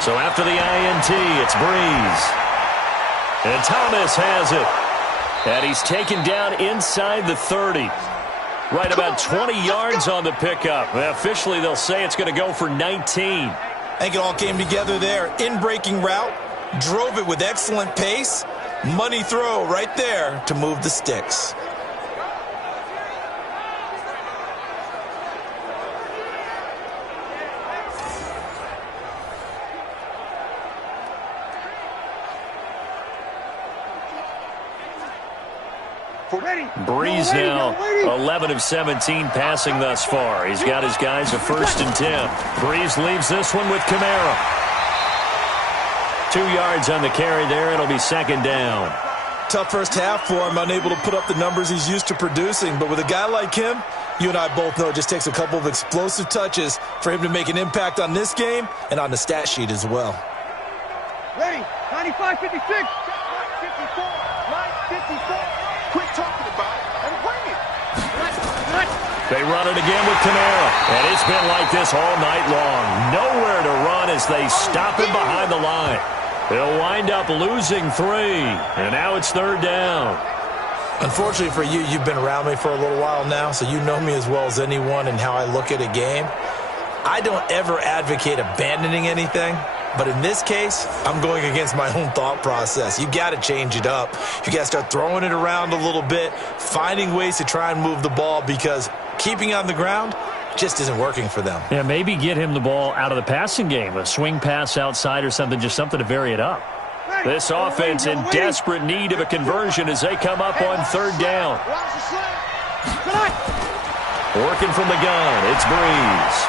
So after the INT, it's Breeze. And Thomas has it. And he's taken down inside the 30. Right about 20 yards on the pickup. Officially, they'll say it's going to go for 19. I think it all came together there. In-breaking route, drove it with excellent pace. Money throw right there to move the sticks. Breeze now 11 of 17 passing thus far. He's got his guys a 1st and 10. Breeze leaves this one with Kamara. 2 yards on the carry there. It'll be 2nd down. Tough first half for him, unable to put up the numbers he's used to producing. But with a guy like him, you and I both know it just takes a couple of explosive touches for him to make an impact on this game and on the stat sheet as well. Ready, 95, 56, 54, 54. Quit talking about it and bring it. They run it again with Kamara. And it's been like this all night long. Nowhere to run as they stop him behind the line. They'll wind up losing 3. And now it's 3rd down. Unfortunately for you, you've been around me for a little while now, so you know me as well as anyone and how I look at a game. I don't ever advocate abandoning anything. But in this case, I'm going against my own thought process. You got to change it up. You got to start throwing it around a little bit, finding ways to try and move the ball because keeping on the ground just isn't working for them. Yeah, maybe get him the ball out of the passing game, a swing pass outside or something, just something to vary it up. This offense in desperate need of a conversion as they come up on 3rd down. Working from the gun, it's Breeze.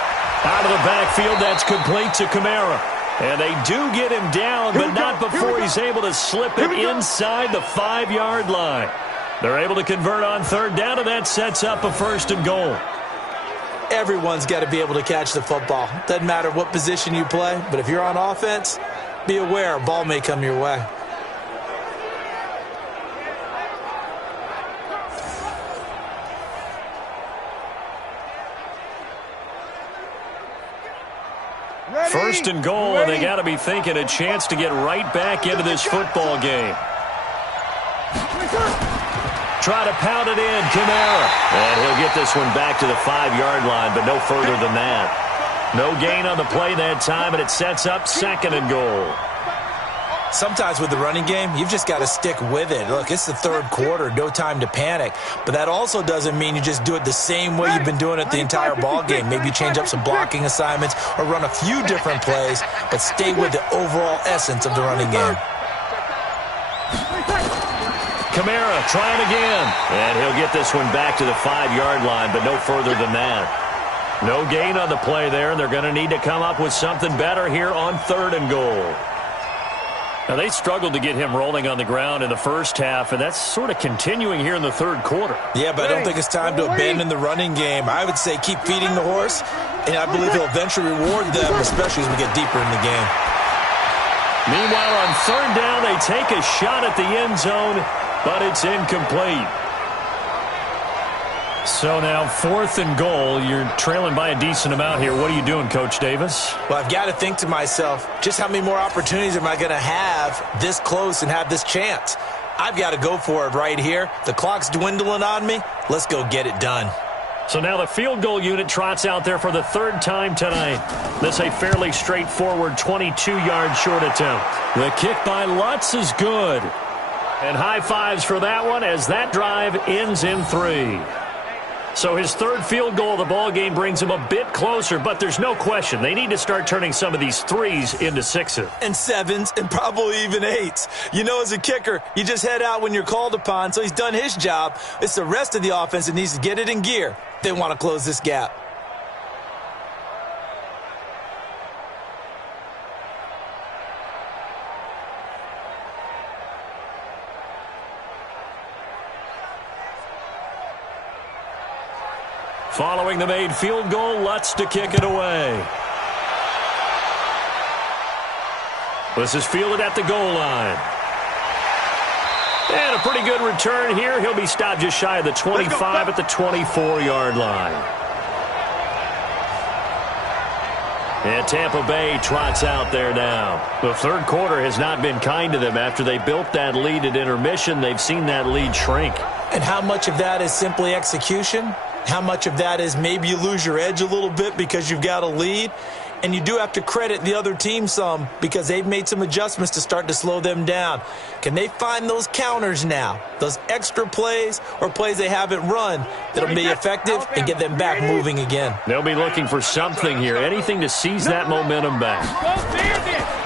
Out of the backfield, that's complete to Kamara. And they do get him down, but not before he's able to slip it inside the 5-yard line. They're able to convert on 3rd down, and that sets up a 1st and goal. Everyone's got to be able to catch the football. Doesn't matter what position you play, but if you're on offense, be aware a ball may come your way. Ready, 1st and goal, and they got to be thinking a chance to get right back into this football game. Try to pound it in, Kamara. And he'll get this one back to the 5-yard line, but no further than that. No gain on the play that time, and it sets up 2nd and goal. Sometimes with the running game, you've just got to stick with it. Look, it's the 3rd quarter, no time to panic. But that also doesn't mean you just do it the same way you've been doing it the entire ball game. Maybe change up some blocking assignments or run a few different plays, but stay with the overall essence of the running game. Kamara trying again. And he'll get this one back to the 5-yard line, but no further than that. No gain on the play there, and they're going to need to come up with something better here on 3rd and goal. Now, they struggled to get him rolling on the ground in the first half, and that's sort of continuing here in the 3rd quarter. Yeah, but I don't think it's time to abandon the running game. I would say keep feeding the horse, and I believe he'll eventually reward them, especially as we get deeper in the game. Meanwhile, on 3rd down, they take a shot at the end zone, but it's incomplete. So now 4th and goal. You're trailing by a decent amount here. What are you doing, Coach Davis? Well, I've got to think to myself, just how many more opportunities am I going to have this close and have this chance? I've got to go for it right here. The clock's dwindling on me. Let's go get it done. So now the field goal unit trots out there for the 3rd time tonight. This a fairly straightforward 22-yard short attempt. The kick by Lutz is good. And high fives for that one as that drive ends in 3. So his third field goal of the ball game brings him a bit closer, but there's no question they need to start turning some of these 3s into 6s. And 7s and probably even 8s. You know, as a kicker, you just head out when you're called upon, so he's done his job. It's the rest of the offense that needs to get it in gear. They want to close this gap. Following the made field goal, Lutz to kick it away. This is fielded at the goal line. And a pretty good return here. He'll be stopped just shy of the 25 at the 24-yard line. And Tampa Bay trots out there now. The third quarter has not been kind to them. After they built that lead at intermission, they've seen that lead shrink. And how much of that is simply execution? How much of that is maybe you lose your edge a little bit because you've got a lead? And you do have to credit the other team some because they've made some adjustments to start to slow them down. Can they find those counters now, those extra plays or plays they haven't run that'll be effective and get them back moving again? They'll be looking for something here, anything to seize that momentum back.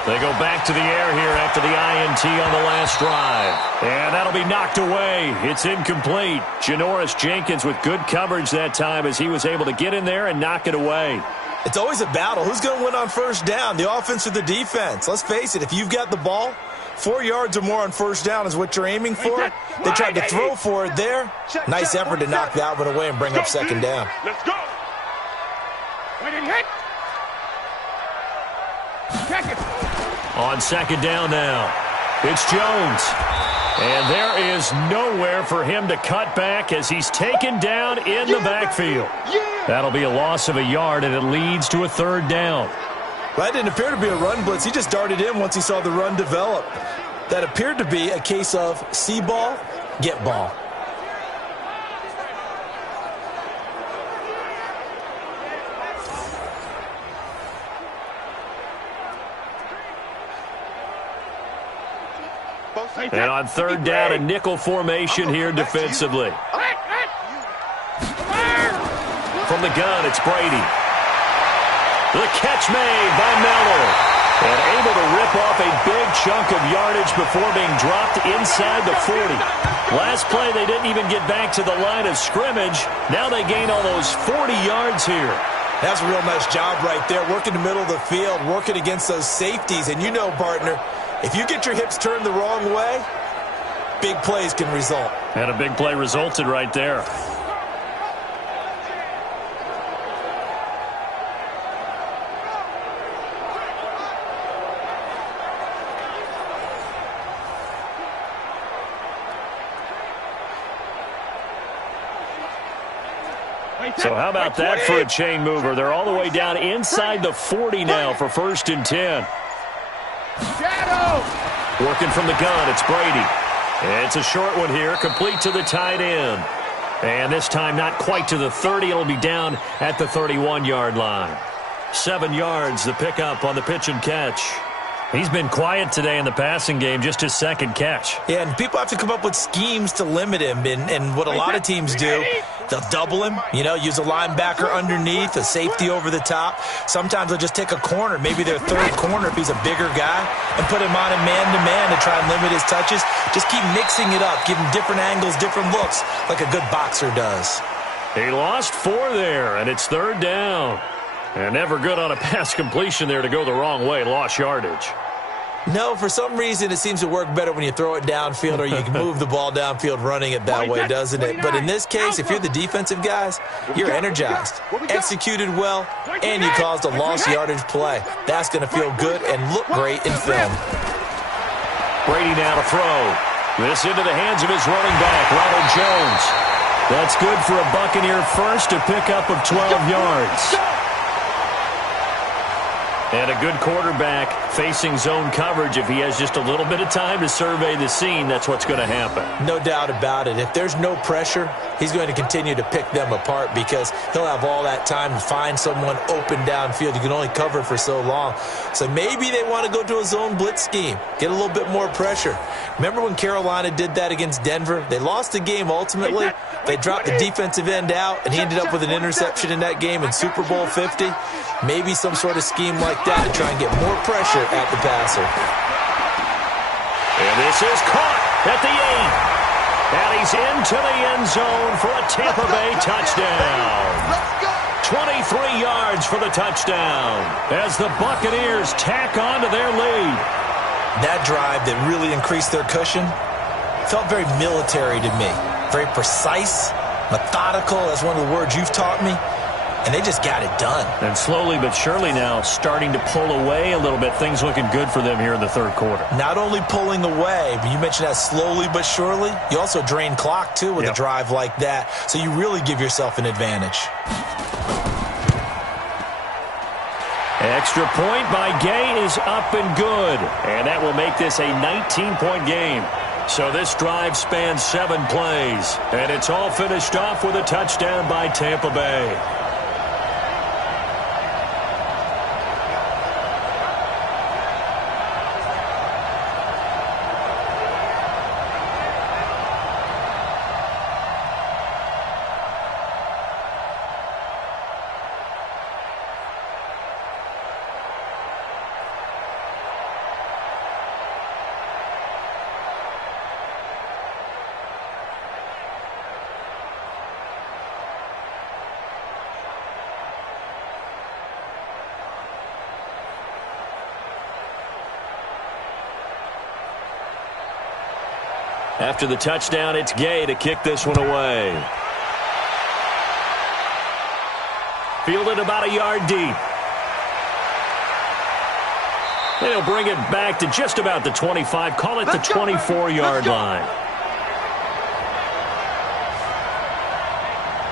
They go back to the air here after the INT on the last drive. And that'll be knocked away. It's incomplete. Janoris Jenkins with good coverage that time as he was able to get in there and knock it away. It's always a battle. Who's going to win on first down, the offense or the defense? Let's face it, if you've got the ball, 4 yards or more on first down is what you're aiming for. They tried to throw for it there. Nice effort to knock that one away and bring up second down. Let's go. When it hit. Check it. On second down now, it's Jones. And there is nowhere for him to cut back as he's taken down in the backfield. That'll be a loss of a yard, and it leads to a third down. Well, that didn't appear to be a run blitz. He just darted in once he saw the run develop. That appeared to be a case of see ball, get ball. And on third down, a nickel formation here defensively. From the gun, it's Brady. The catch made by Miller. And able to rip off a big chunk of yardage before being dropped inside the 40. Last play, they didn't even get back to the line of scrimmage. Now they gain almost 40 yards here. That's a real nice job right there, working the middle of the field, working against those safeties. And you know, partner, if you get your hips turned the wrong way, big plays can result. And a big play resulted right there. So how about that for a chain mover? They're all the way down inside the 40 now for 1st and 10. Working from the gun, it's Brady. It's a short one here, complete to the tight end. And this time not quite to the 30. It'll be down at the 31-yard line. 7 yards, the pickup on the pitch and catch. He's been quiet today in the passing game, just his second catch. Yeah, and people have to come up with schemes to limit him. And what a lot of teams do, they'll double him, you know, use a linebacker underneath, a safety over the top. Sometimes they'll just take a corner, maybe their third corner if he's a bigger guy, and put him on a man-to-man to try and limit his touches. Just keep mixing it up, give him different angles, different looks, like a good boxer does. He lost 4 there, and it's third down. And never good on a pass completion there to go the wrong way. Lost yardage. No, for some reason it seems to work better when you throw it downfield or you can move the ball downfield running it that way, doesn't it? But in this case, if you're the defensive guys, you're energized, executed well, and you caused a lost yardage play. That's going to feel good and look great in film. Brady now to throw. This into the hands of his running back, Ronald Jones. That's good for a Buccaneer first, a pickup of 12 yards. And a good quarterback Facing zone coverage, if he has just a little bit of time to survey the scene, that's what's going to happen. No doubt about it. If there's no pressure, he's going to continue to pick them apart because he'll have all that time to find someone open downfield. You can only cover for so long. So maybe they want to go to a zone blitz scheme, get a little bit more pressure. Remember when Carolina did that against Denver? They lost the game ultimately. They dropped the defensive end out, and he ended up with an interception in that game in Super Bowl 50. Maybe some sort of scheme like that to try and get more pressure at the passer. And this is caught at the 8. And he's into the end zone for a Tampa Bay touchdown. 23 yards for the touchdown as the Buccaneers tack on to their lead. That drive that really increased their cushion felt very military to me. Very precise, methodical, that's one of the words you've taught me. And they just got it done. And slowly but surely now starting to pull away a little bit. Things looking good for them here in the third quarter. Not only pulling away, but you mentioned that slowly but surely. You also drain clock, too, with a drive like that. So you really give yourself an advantage. Extra point by Gay is up and good. And that will make this a 19-point game. So this drive spans 7 plays. And it's all finished off with a touchdown by Tampa Bay. After the touchdown, it's Gay to kick this one away. Fielded about a yard deep. And he'll bring it back to just about the 25. Call it the 24-yard line.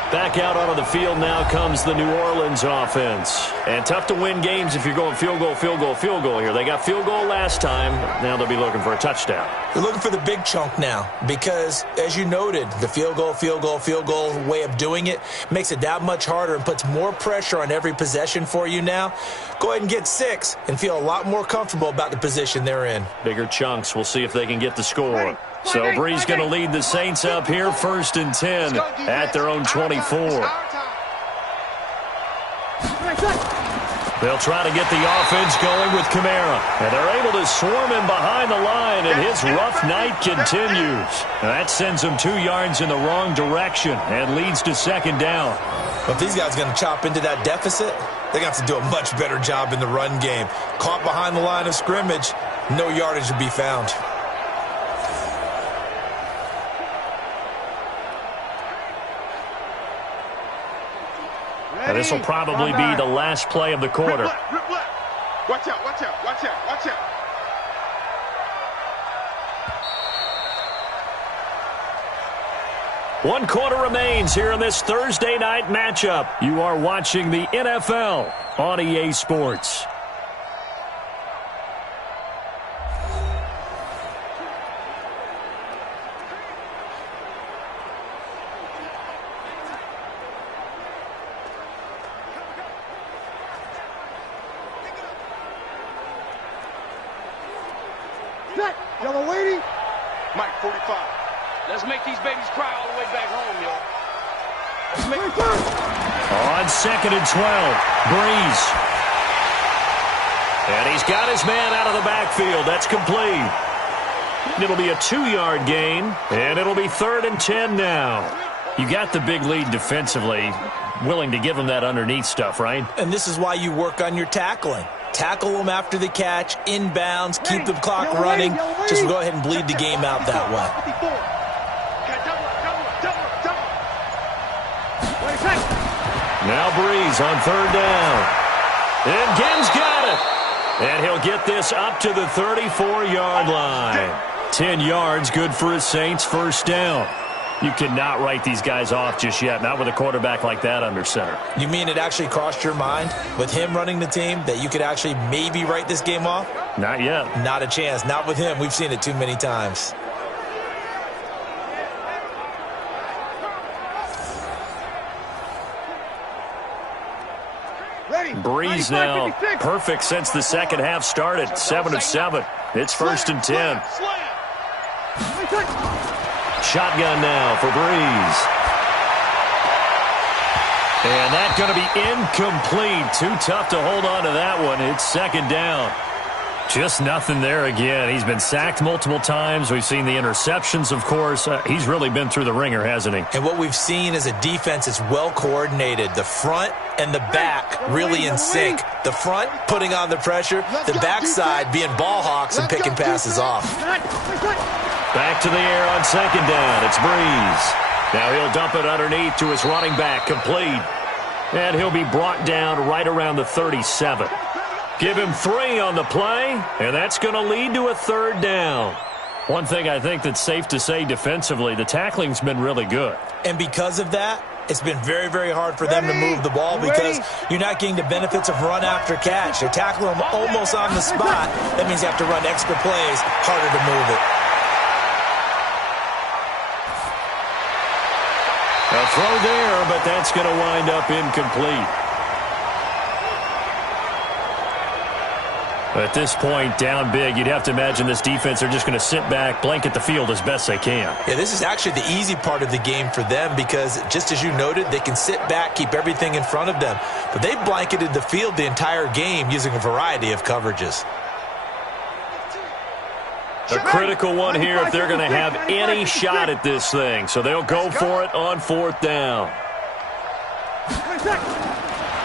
Back out onto the field now comes the New Orleans offense. And tough to win games if you're going field goal, field goal, field goal here. They got field goal last time. Now they'll be looking for a touchdown. They're looking for the big chunk now because, as you noted, the field goal way of doing it makes it that much harder and puts more pressure on every possession for you now. Go ahead and get 6 and feel a lot more comfortable about the position they're in. Bigger chunks. We'll see if they can get the score. So Bree's going to lead the Saints up here 1st and 10 at their own 24. They'll try to get the offense going with Kamara. And they're able to swarm him behind the line, and his rough night continues. And that sends him 2 yards in the wrong direction and leads to 2nd down. Well, if these guys are going to chop into that deficit, they're going to have to do a much better job in the run game. Caught behind the line of scrimmage, no yardage to be found. Now, this will probably be the last play of the quarter. Watch out, watch out, watch out, watch out. One quarter remains here in this Thursday night matchup. You are watching the NFL on EA Sports. Yellow lady. Mike 45. Let's make these babies cry all the way back home, yo. Let's make it on 2nd and 12. Breeze. And he's got his man out of the backfield. That's complete. It'll be a 2-yard gain, and it'll be 3rd and 10 now. You got the big lead defensively. Willing to give him that underneath stuff, right? And this is why you work on your tackling. Tackle them after the catch, inbounds, keep the clock running. Just go ahead and bleed the game out that way. Now Breeze on 3rd down. And Gibbs got it. And he'll get this up to the 34-yard line. 10 yards, good for his Saints, 1st down. You cannot write these guys off just yet, not with a quarterback like that under center. You mean it actually crossed your mind with him running the team that you could actually maybe write this game off? Not yet. Not a chance. Not with him. We've seen it too many times. Breeze now, perfect since the second half started. 7 of 7. It's 1st and 10. Shotgun now for Breeze. And that's going to be incomplete. Too tough to hold on to that one. It's 2nd down. Just nothing there again. He's been sacked multiple times. We've seen the interceptions, of course. He's really been through the ringer, hasn't he? And what we've seen is a defense that's well coordinated. The front and the back really in sync. The front putting on the pressure. The backside being ball hawks and picking passes off. Back to the air on 2nd down. It's Breeze. Now he'll dump it underneath to his running back, complete. And he'll be brought down right around the 37. Give him 3 on the play, and that's going to lead to a 3rd down. One thing I think that's safe to say defensively, the tackling's been really good. And because of that, it's been very, very hard for them to move the ball because you're not getting the benefits of run after catch. You're tackling them almost on the spot. That means you have to run extra plays, harder to move it. A throw there, but that's going to wind up incomplete. At this point, down big, you'd have to imagine this defense are just going to sit back, blanket the field as best they can. Yeah, this is actually the easy part of the game for them because, just as you noted, they can sit back, keep everything in front of them. But they blanketed the field the entire game using a variety of coverages. A critical one here if they're going to have any shot at this thing. So they'll go for it on 4th down.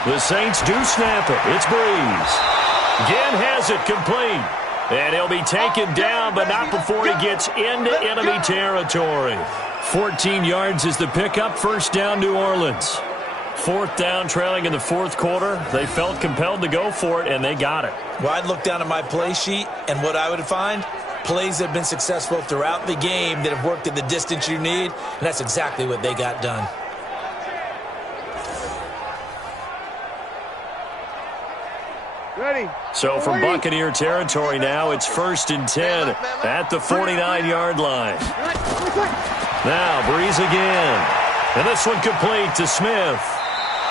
The Saints do snap it. It's Breeze. Again has it complete. And he'll be taken down, but not before he gets into enemy territory. 14 yards is the pickup. 1st down, New Orleans. 4th down, trailing in the 4th quarter. They felt compelled to go for it, and they got it. Well, I'd look down at my play sheet, and what I would find, plays that have been successful throughout the game that have worked at the distance you need, and that's exactly what they got done. Ready. So from Buccaneer territory now, it's 1st and 10 at the 49-yard line. Now Breeze again. And this one complete to Smith.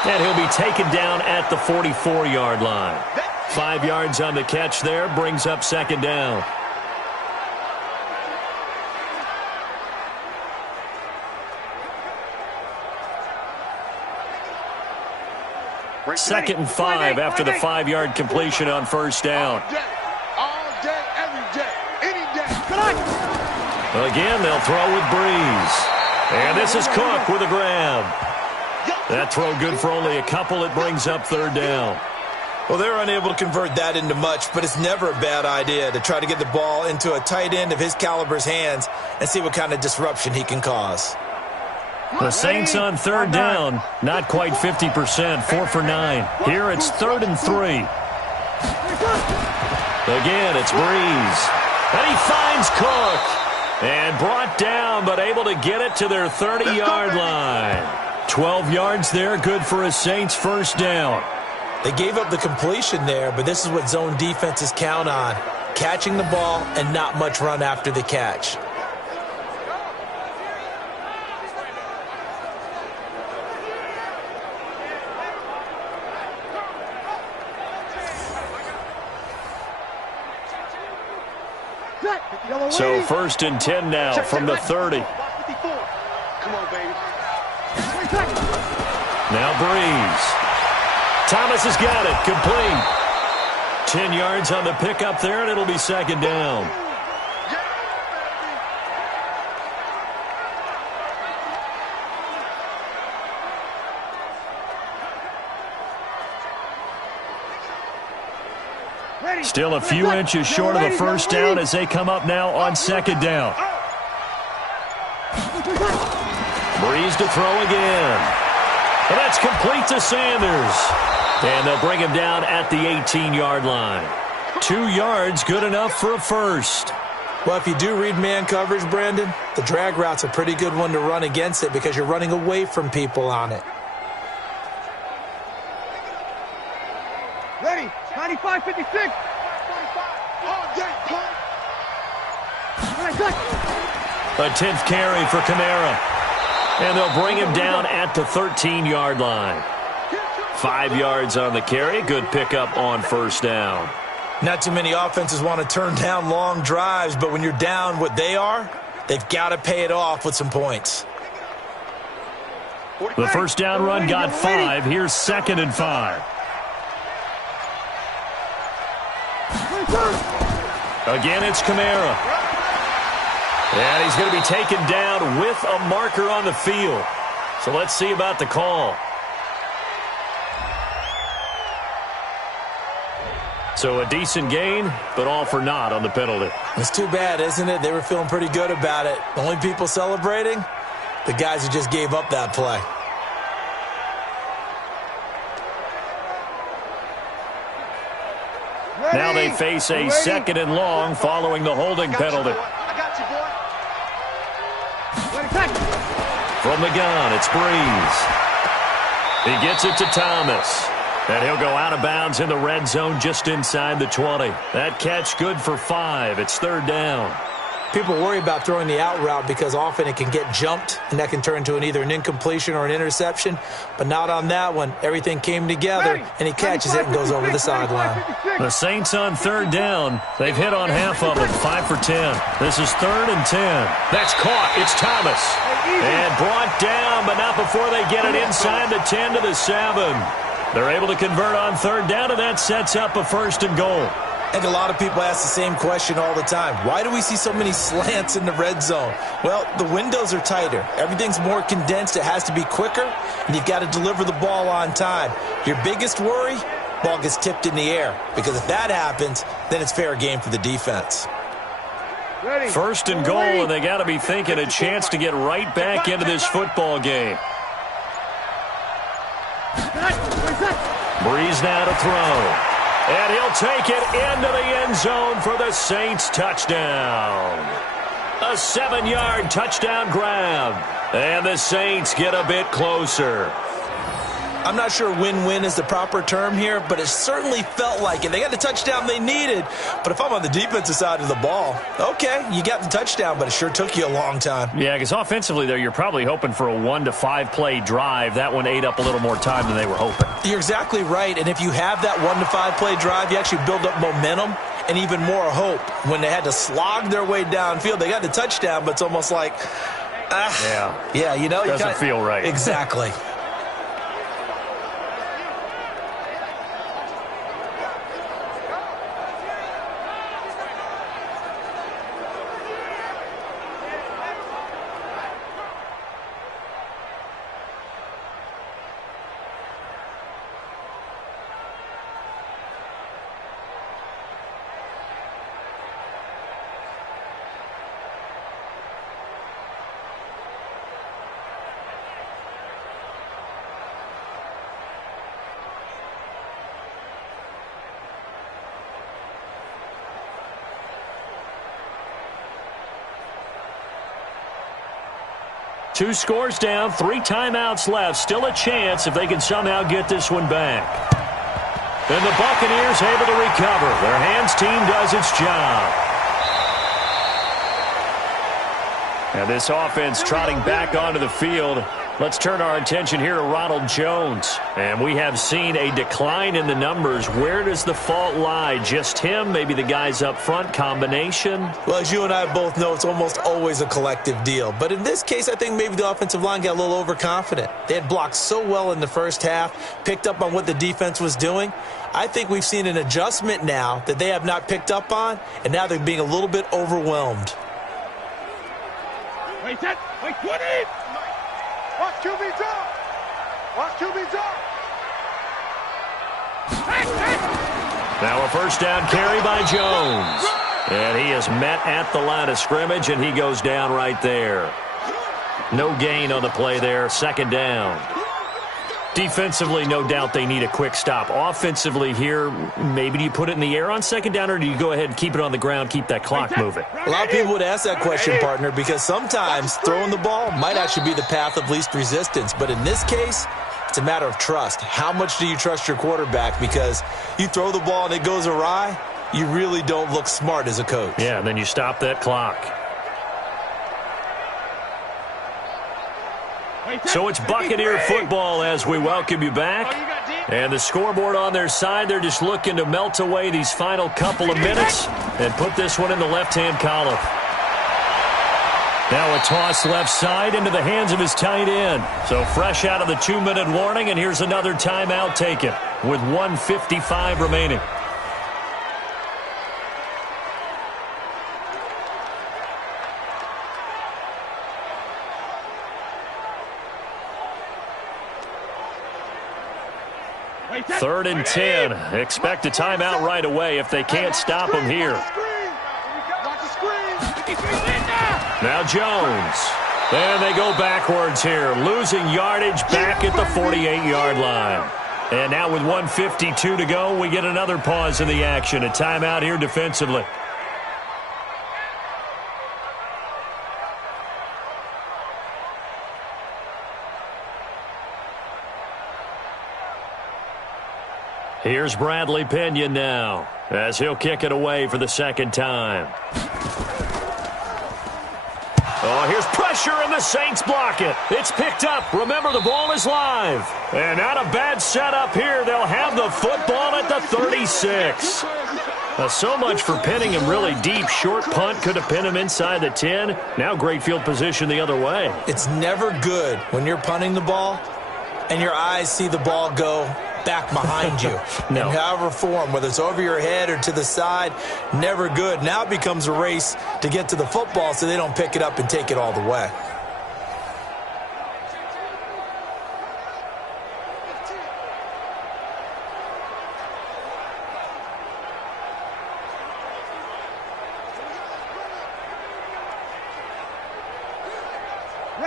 And he'll be taken down at the 44-yard line. 5 yards on the catch there, brings up 2nd down. Second and 5 after the 5-yard completion on 1st down. All day, every day, any day. Again, they'll throw with Breeze. And this is Cook with a grab. That throw good for only a couple. It brings up 3rd down. Well, they're unable to convert that into much, but it's never a bad idea to try to get the ball into a tight end of his caliber's hands and see what kind of disruption he can cause. The Saints on 3rd down, not quite 50%, 4 for 9. Here it's 3rd and 3. Again, it's Breeze. And he finds Cook. And brought down, but able to get it to their 30-yard line. 12 yards there, good for a Saints 1st down. They gave up the completion there, but this is what zone defenses count on. Catching the ball and not much run after the catch. So 1st and 10 now from the 30. Come on, baby. Now Breeze. Thomas has got it, complete. 10 yards on the pickup there, and it'll be 2nd down. Still a few inches short of the 1st down as they come up now on 2nd down. Breeze to throw again. And that's complete to Sanders. And they'll bring him down at the 18-yard line. 2 yards, good enough for a 1st. Well, if you do read man coverage, Brandon, the drag route's a pretty good one to run against it because you're running away from people on it. Ready, 95, 56. A 10th carry for Kamara. And they'll bring him down at the 13-yard line. 5 yards on the carry. Good pickup on first down. Not too many offenses want to turn down long drives, but when you're down what they are, they've got to pay it off with some points. The first down run got 5. Here's 2nd and 5. Again, it's Kamara. And he's going to be taken down with a marker on the field. So let's see about the call. So a decent gain, but all for naught on the penalty. It's too bad, isn't it? They were feeling pretty good about it. The only people celebrating, the guys who just gave up that play. Ready. Now they face a 2nd and long following the holding penalty. I got you, boy. From the gun, it's Breeze. He gets it to Thomas. And he'll go out of bounds in the red zone just inside the 20. That catch good for 5. It's 3rd down. People worry about throwing the out route because often it can get jumped, and that can turn into either an incompletion or an interception. But not on that one. Everything came together, and he catches it and goes over the sideline. The Saints on 3rd down. They've hit on half of them, 5 for 10. This is 3rd and 10. That's caught. It's Thomas. And brought down, but not before they get it inside the 10 to the 7. They're able to convert on 3rd down, and that sets up a 1st and goal. I think a lot of people ask the same question all the time. Why do we see so many slants in the red zone? Well, the windows are tighter. Everything's more condensed. It has to be quicker, and you've got to deliver the ball on time. Your biggest worry, ball gets tipped in the air, because if that happens, then it's fair game for the defense. Ready. 1st and goal, and they got to be thinking a chance to get right back into this football game. Breeze now to throw. And he'll take it into the end zone for the Saints touchdown. A 7-yard touchdown grab. And the Saints get a bit closer. I'm not sure win-win is the proper term here, but it certainly felt like it. They got the touchdown they needed. But if I'm on the defensive side of the ball, okay, you got the touchdown, but it sure took you a long time. Yeah, because offensively, though, you're probably hoping for a 1 to 5 play drive. That one ate up a little more time than they were hoping. You're exactly right. And if you have that 1 to 5 play drive, you actually build up momentum and even more hope. When they had to slog their way downfield, they got the touchdown, but it's almost like, yeah, you know, doesn't feel right. Exactly. Two scores down, 3 timeouts left. Still a chance if they can somehow get this one back. And the Buccaneers able to recover. Their hands team does its job. And this offense trotting back onto the field. Let's turn our attention here to Ronald Jones. And we have seen a decline in the numbers. Where does the fault lie? Just him? Maybe the guys up front? Combination? Well, as you and I both know, it's almost always a collective deal. But in this case, I think maybe the offensive line got a little overconfident. They had blocked so well in the first half, picked up on what the defense was doing. I think we've seen an adjustment now that they have not picked up on, and now they're being a little bit overwhelmed. Wait, set. Wait, 20. Watch QB drop. Watch QB drop. Now a first down carry by Jones. And he is met at the line of scrimmage, and he goes down right there. No gain on the play there. 2nd down. Defensively, no doubt they need a quick stop. Offensively here, maybe do you put it in the air on second down, or do you go ahead and keep it on the ground, keep that clock moving? A lot of people would ask that question, partner, because sometimes throwing the ball might actually be the path of least resistance. But in this case, it's a matter of trust. How much do you trust your quarterback? Because you throw the ball and it goes awry, you really don't look smart as a coach. Yeah, and then you stop that clock. So it's Buccaneer football as we welcome you back. And the scoreboard on their side, they're just looking to melt away these final couple of minutes and put this one in the left-hand column. Now a toss left side into the hands of his tight end. So fresh out of the 2-minute warning, and here's another timeout taken with 1:55 remaining. Third and 10. Expect a timeout right away if they can't stop him here. Now Jones. And they go backwards here, losing yardage back at the 48-yard line. And now with 1:52 to go, we get another pause in the action. A timeout here defensively. Here's Bradley Pinion now, as he'll kick it away for the second time. Oh, here's pressure, and the Saints block it. It's picked up. Remember, the ball is live. And not a bad setup here. They'll have the football at the 36. So much for pinning him really deep. Short punt could have pinned him inside the 10. Now great field position the other way. It's never good when you're punting the ball and your eyes see the ball go back behind you. No. In however form, whether it's over your head or to the side, never good. Now it becomes a race to get to the football so they don't pick it up and take it all the way.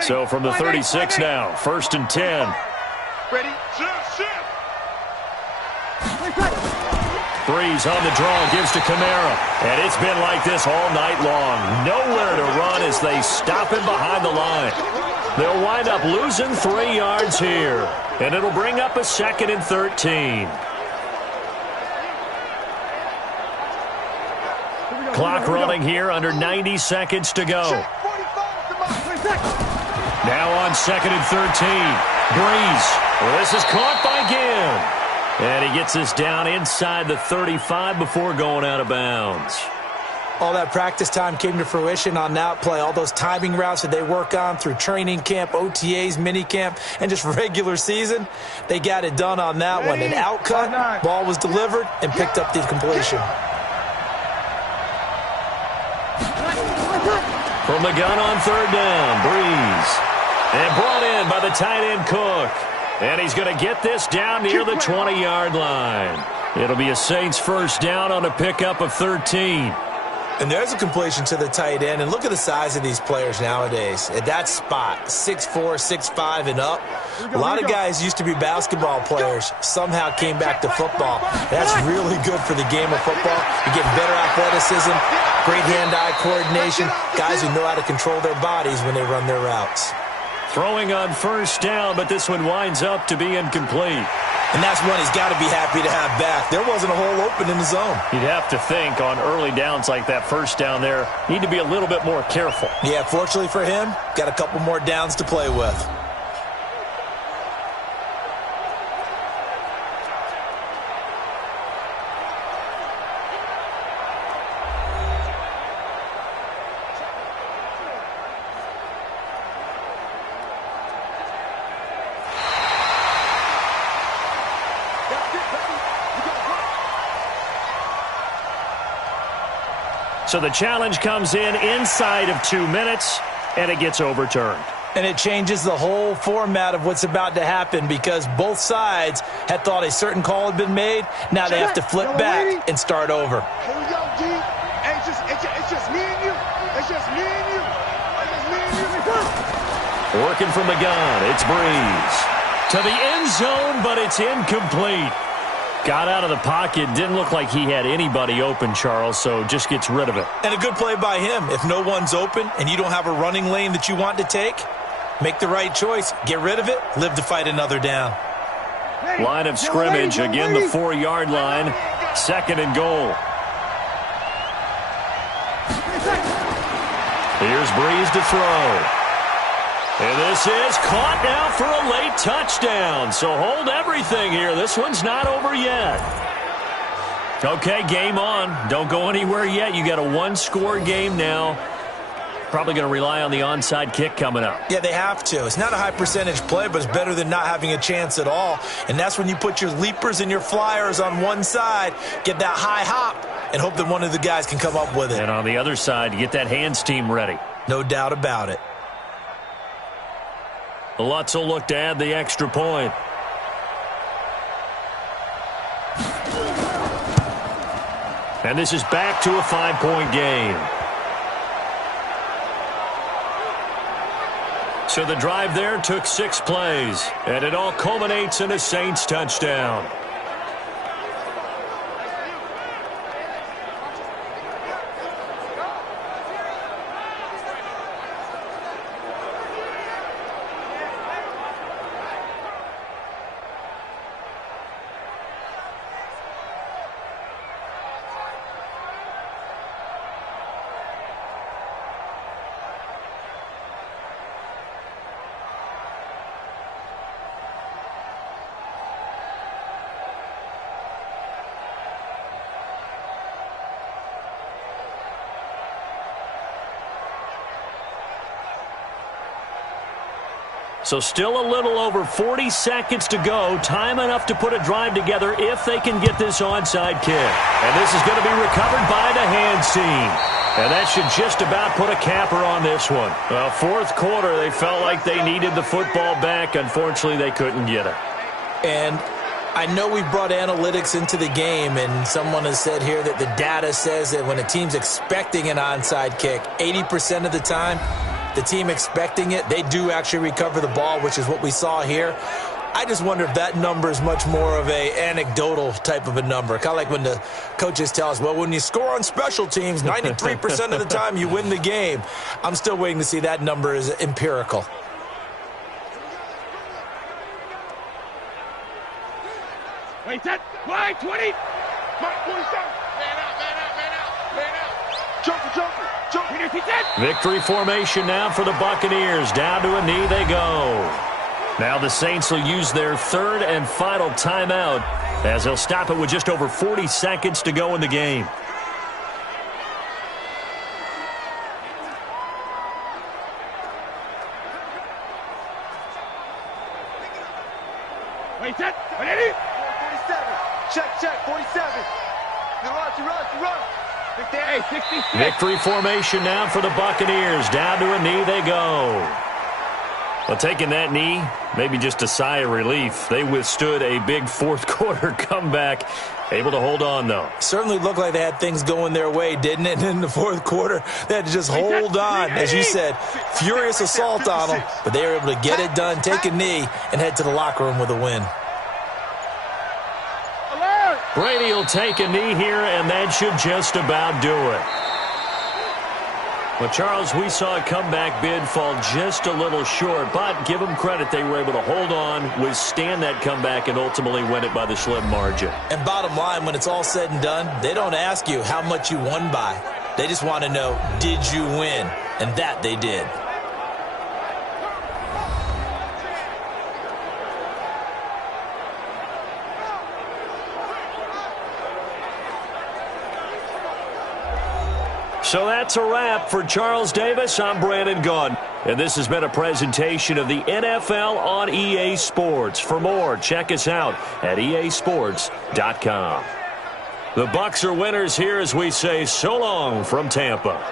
So from the 36 now, 1st and 10. Ready? Shift. Breeze on the draw, gives to Kamara. And it's been like this all night long. Nowhere to run as they stop him behind the line. They'll wind up losing 3 yards here. And it'll bring up a 2nd and 13. Clock running here, under 90 seconds to go. Now on 2nd and 13. Breeze. Well, this is caught by Ginn. And he gets this down inside the 35 before going out of bounds. All that practice time came to fruition on that play. All those timing routes that they work on through training camp, OTAs, minicamp, and just regular season, they got it done on that one. An outcut, ball was delivered, and picked up the completion. From the gun on 3rd down, Breeze. And brought in by the tight end Cook. And he's going to get this down near the 20-yard line. It'll be a Saints first down on a pickup of 13. And there's a completion to the tight end. And look at the size of these players nowadays. At that spot, 6'4", 6'5", and up. A lot of guys used to be basketball players. Somehow came back to football. That's really good for the game of football. You get better athleticism, great hand-eye coordination, guys who know how to control their bodies when they run their routes. Throwing on 1st down, but this one winds up to be incomplete. And that's one he's got to be happy to have back. There wasn't a hole open in the zone. You'd have to think on early downs like that 1st down there, need to be a little bit more careful. Yeah, fortunately for him, got a couple more downs to play with. So the challenge comes in inside of 2 minutes, and it gets overturned. And it changes the whole format of what's about to happen because both sides had thought a certain call had been made. Now they have to flip back and start over. Here we go, D. Hey, it's just me and you. It's just me and you. It's just me and you. Working from the gun, it's Breeze. to the end zone, but it's incomplete. Got out of the pocket. Didn't look like he had anybody open, Charles, so just gets rid of it. And a good play by him. If no one's open and you don't have a running lane that you want to take, make the right choice. Get rid of it. Live to fight another down. Line of scrimmage, again the 4-yard line. 2nd and goal. Here's Breeze to throw. And this is caught now for a late touchdown. So hold everything here. This one's not over yet. Okay, game on. Don't go anywhere yet. You got a 1-score game now. Probably going to rely on the onside kick coming up. Yeah, they have to. It's not a high percentage play, but it's better than not having a chance at all. And that's when you put your leapers and your flyers on one side, get that high hop, and hope that one of the guys can come up with it. And on the other side, you get that hands team ready. No doubt about it. Lutz will look to add the extra point. And this is back to a 5-point game. So the drive there took 6 plays, and it all culminates in a Saints touchdown. So still a little over 40 seconds to go. Time enough to put a drive together if they can get this onside kick. And this is going to be recovered by the hands team. And that should just about put a capper on this one. Well, 4th quarter, they felt like they needed the football back. Unfortunately, they couldn't get it. And I know we brought analytics into the game, and someone has said here that the data says that when a team's expecting an onside kick, 80% of the time, the team expecting it, they do actually recover the ball, which is what we saw here. I just wonder if that number is much more of a anecdotal type of a number. Kind of like when the coaches tell us, well, when you score on special teams, 93% of the time you win the game. I'm still waiting to see that number is empirical. Wait, set, wide, 20. Mark 47. Man out, man out, man out, man out. Jumper, jumper. Victory formation now for the Buccaneers. Down to a knee they go. Now the Saints will use their 3rd and final timeout as they'll stop it with just over 40 seconds to go in the game. Wait, set, 180. 47. Check, 47. You run. Hey, 66. Victory formation now for the Buccaneers. Down to a knee they go. Well, taking that knee, maybe just a sigh of relief. They withstood a big 4th quarter comeback. Able to hold on, though. Certainly looked like they had things going their way, didn't it? And in the 4th quarter, they had to just hold on. As you said, furious assault on them. But they were able to get it done, take a knee, and head to the locker room with a win. Brady will take a knee here, and that should just about do it. Well, Charles, we saw a comeback bid fall just a little short, but give them credit. They were able to hold on, withstand that comeback, and ultimately win it by the slim margin. And bottom line, when it's all said and done, they don't ask you how much you won by. They just want to know, did you win? And that they did. So that's a wrap for Charles Davis. I'm Brandon Gunn. And this has been a presentation of the NFL on EA Sports. For more, check us out at easports.com. The Bucs are winners here as we say so long from Tampa.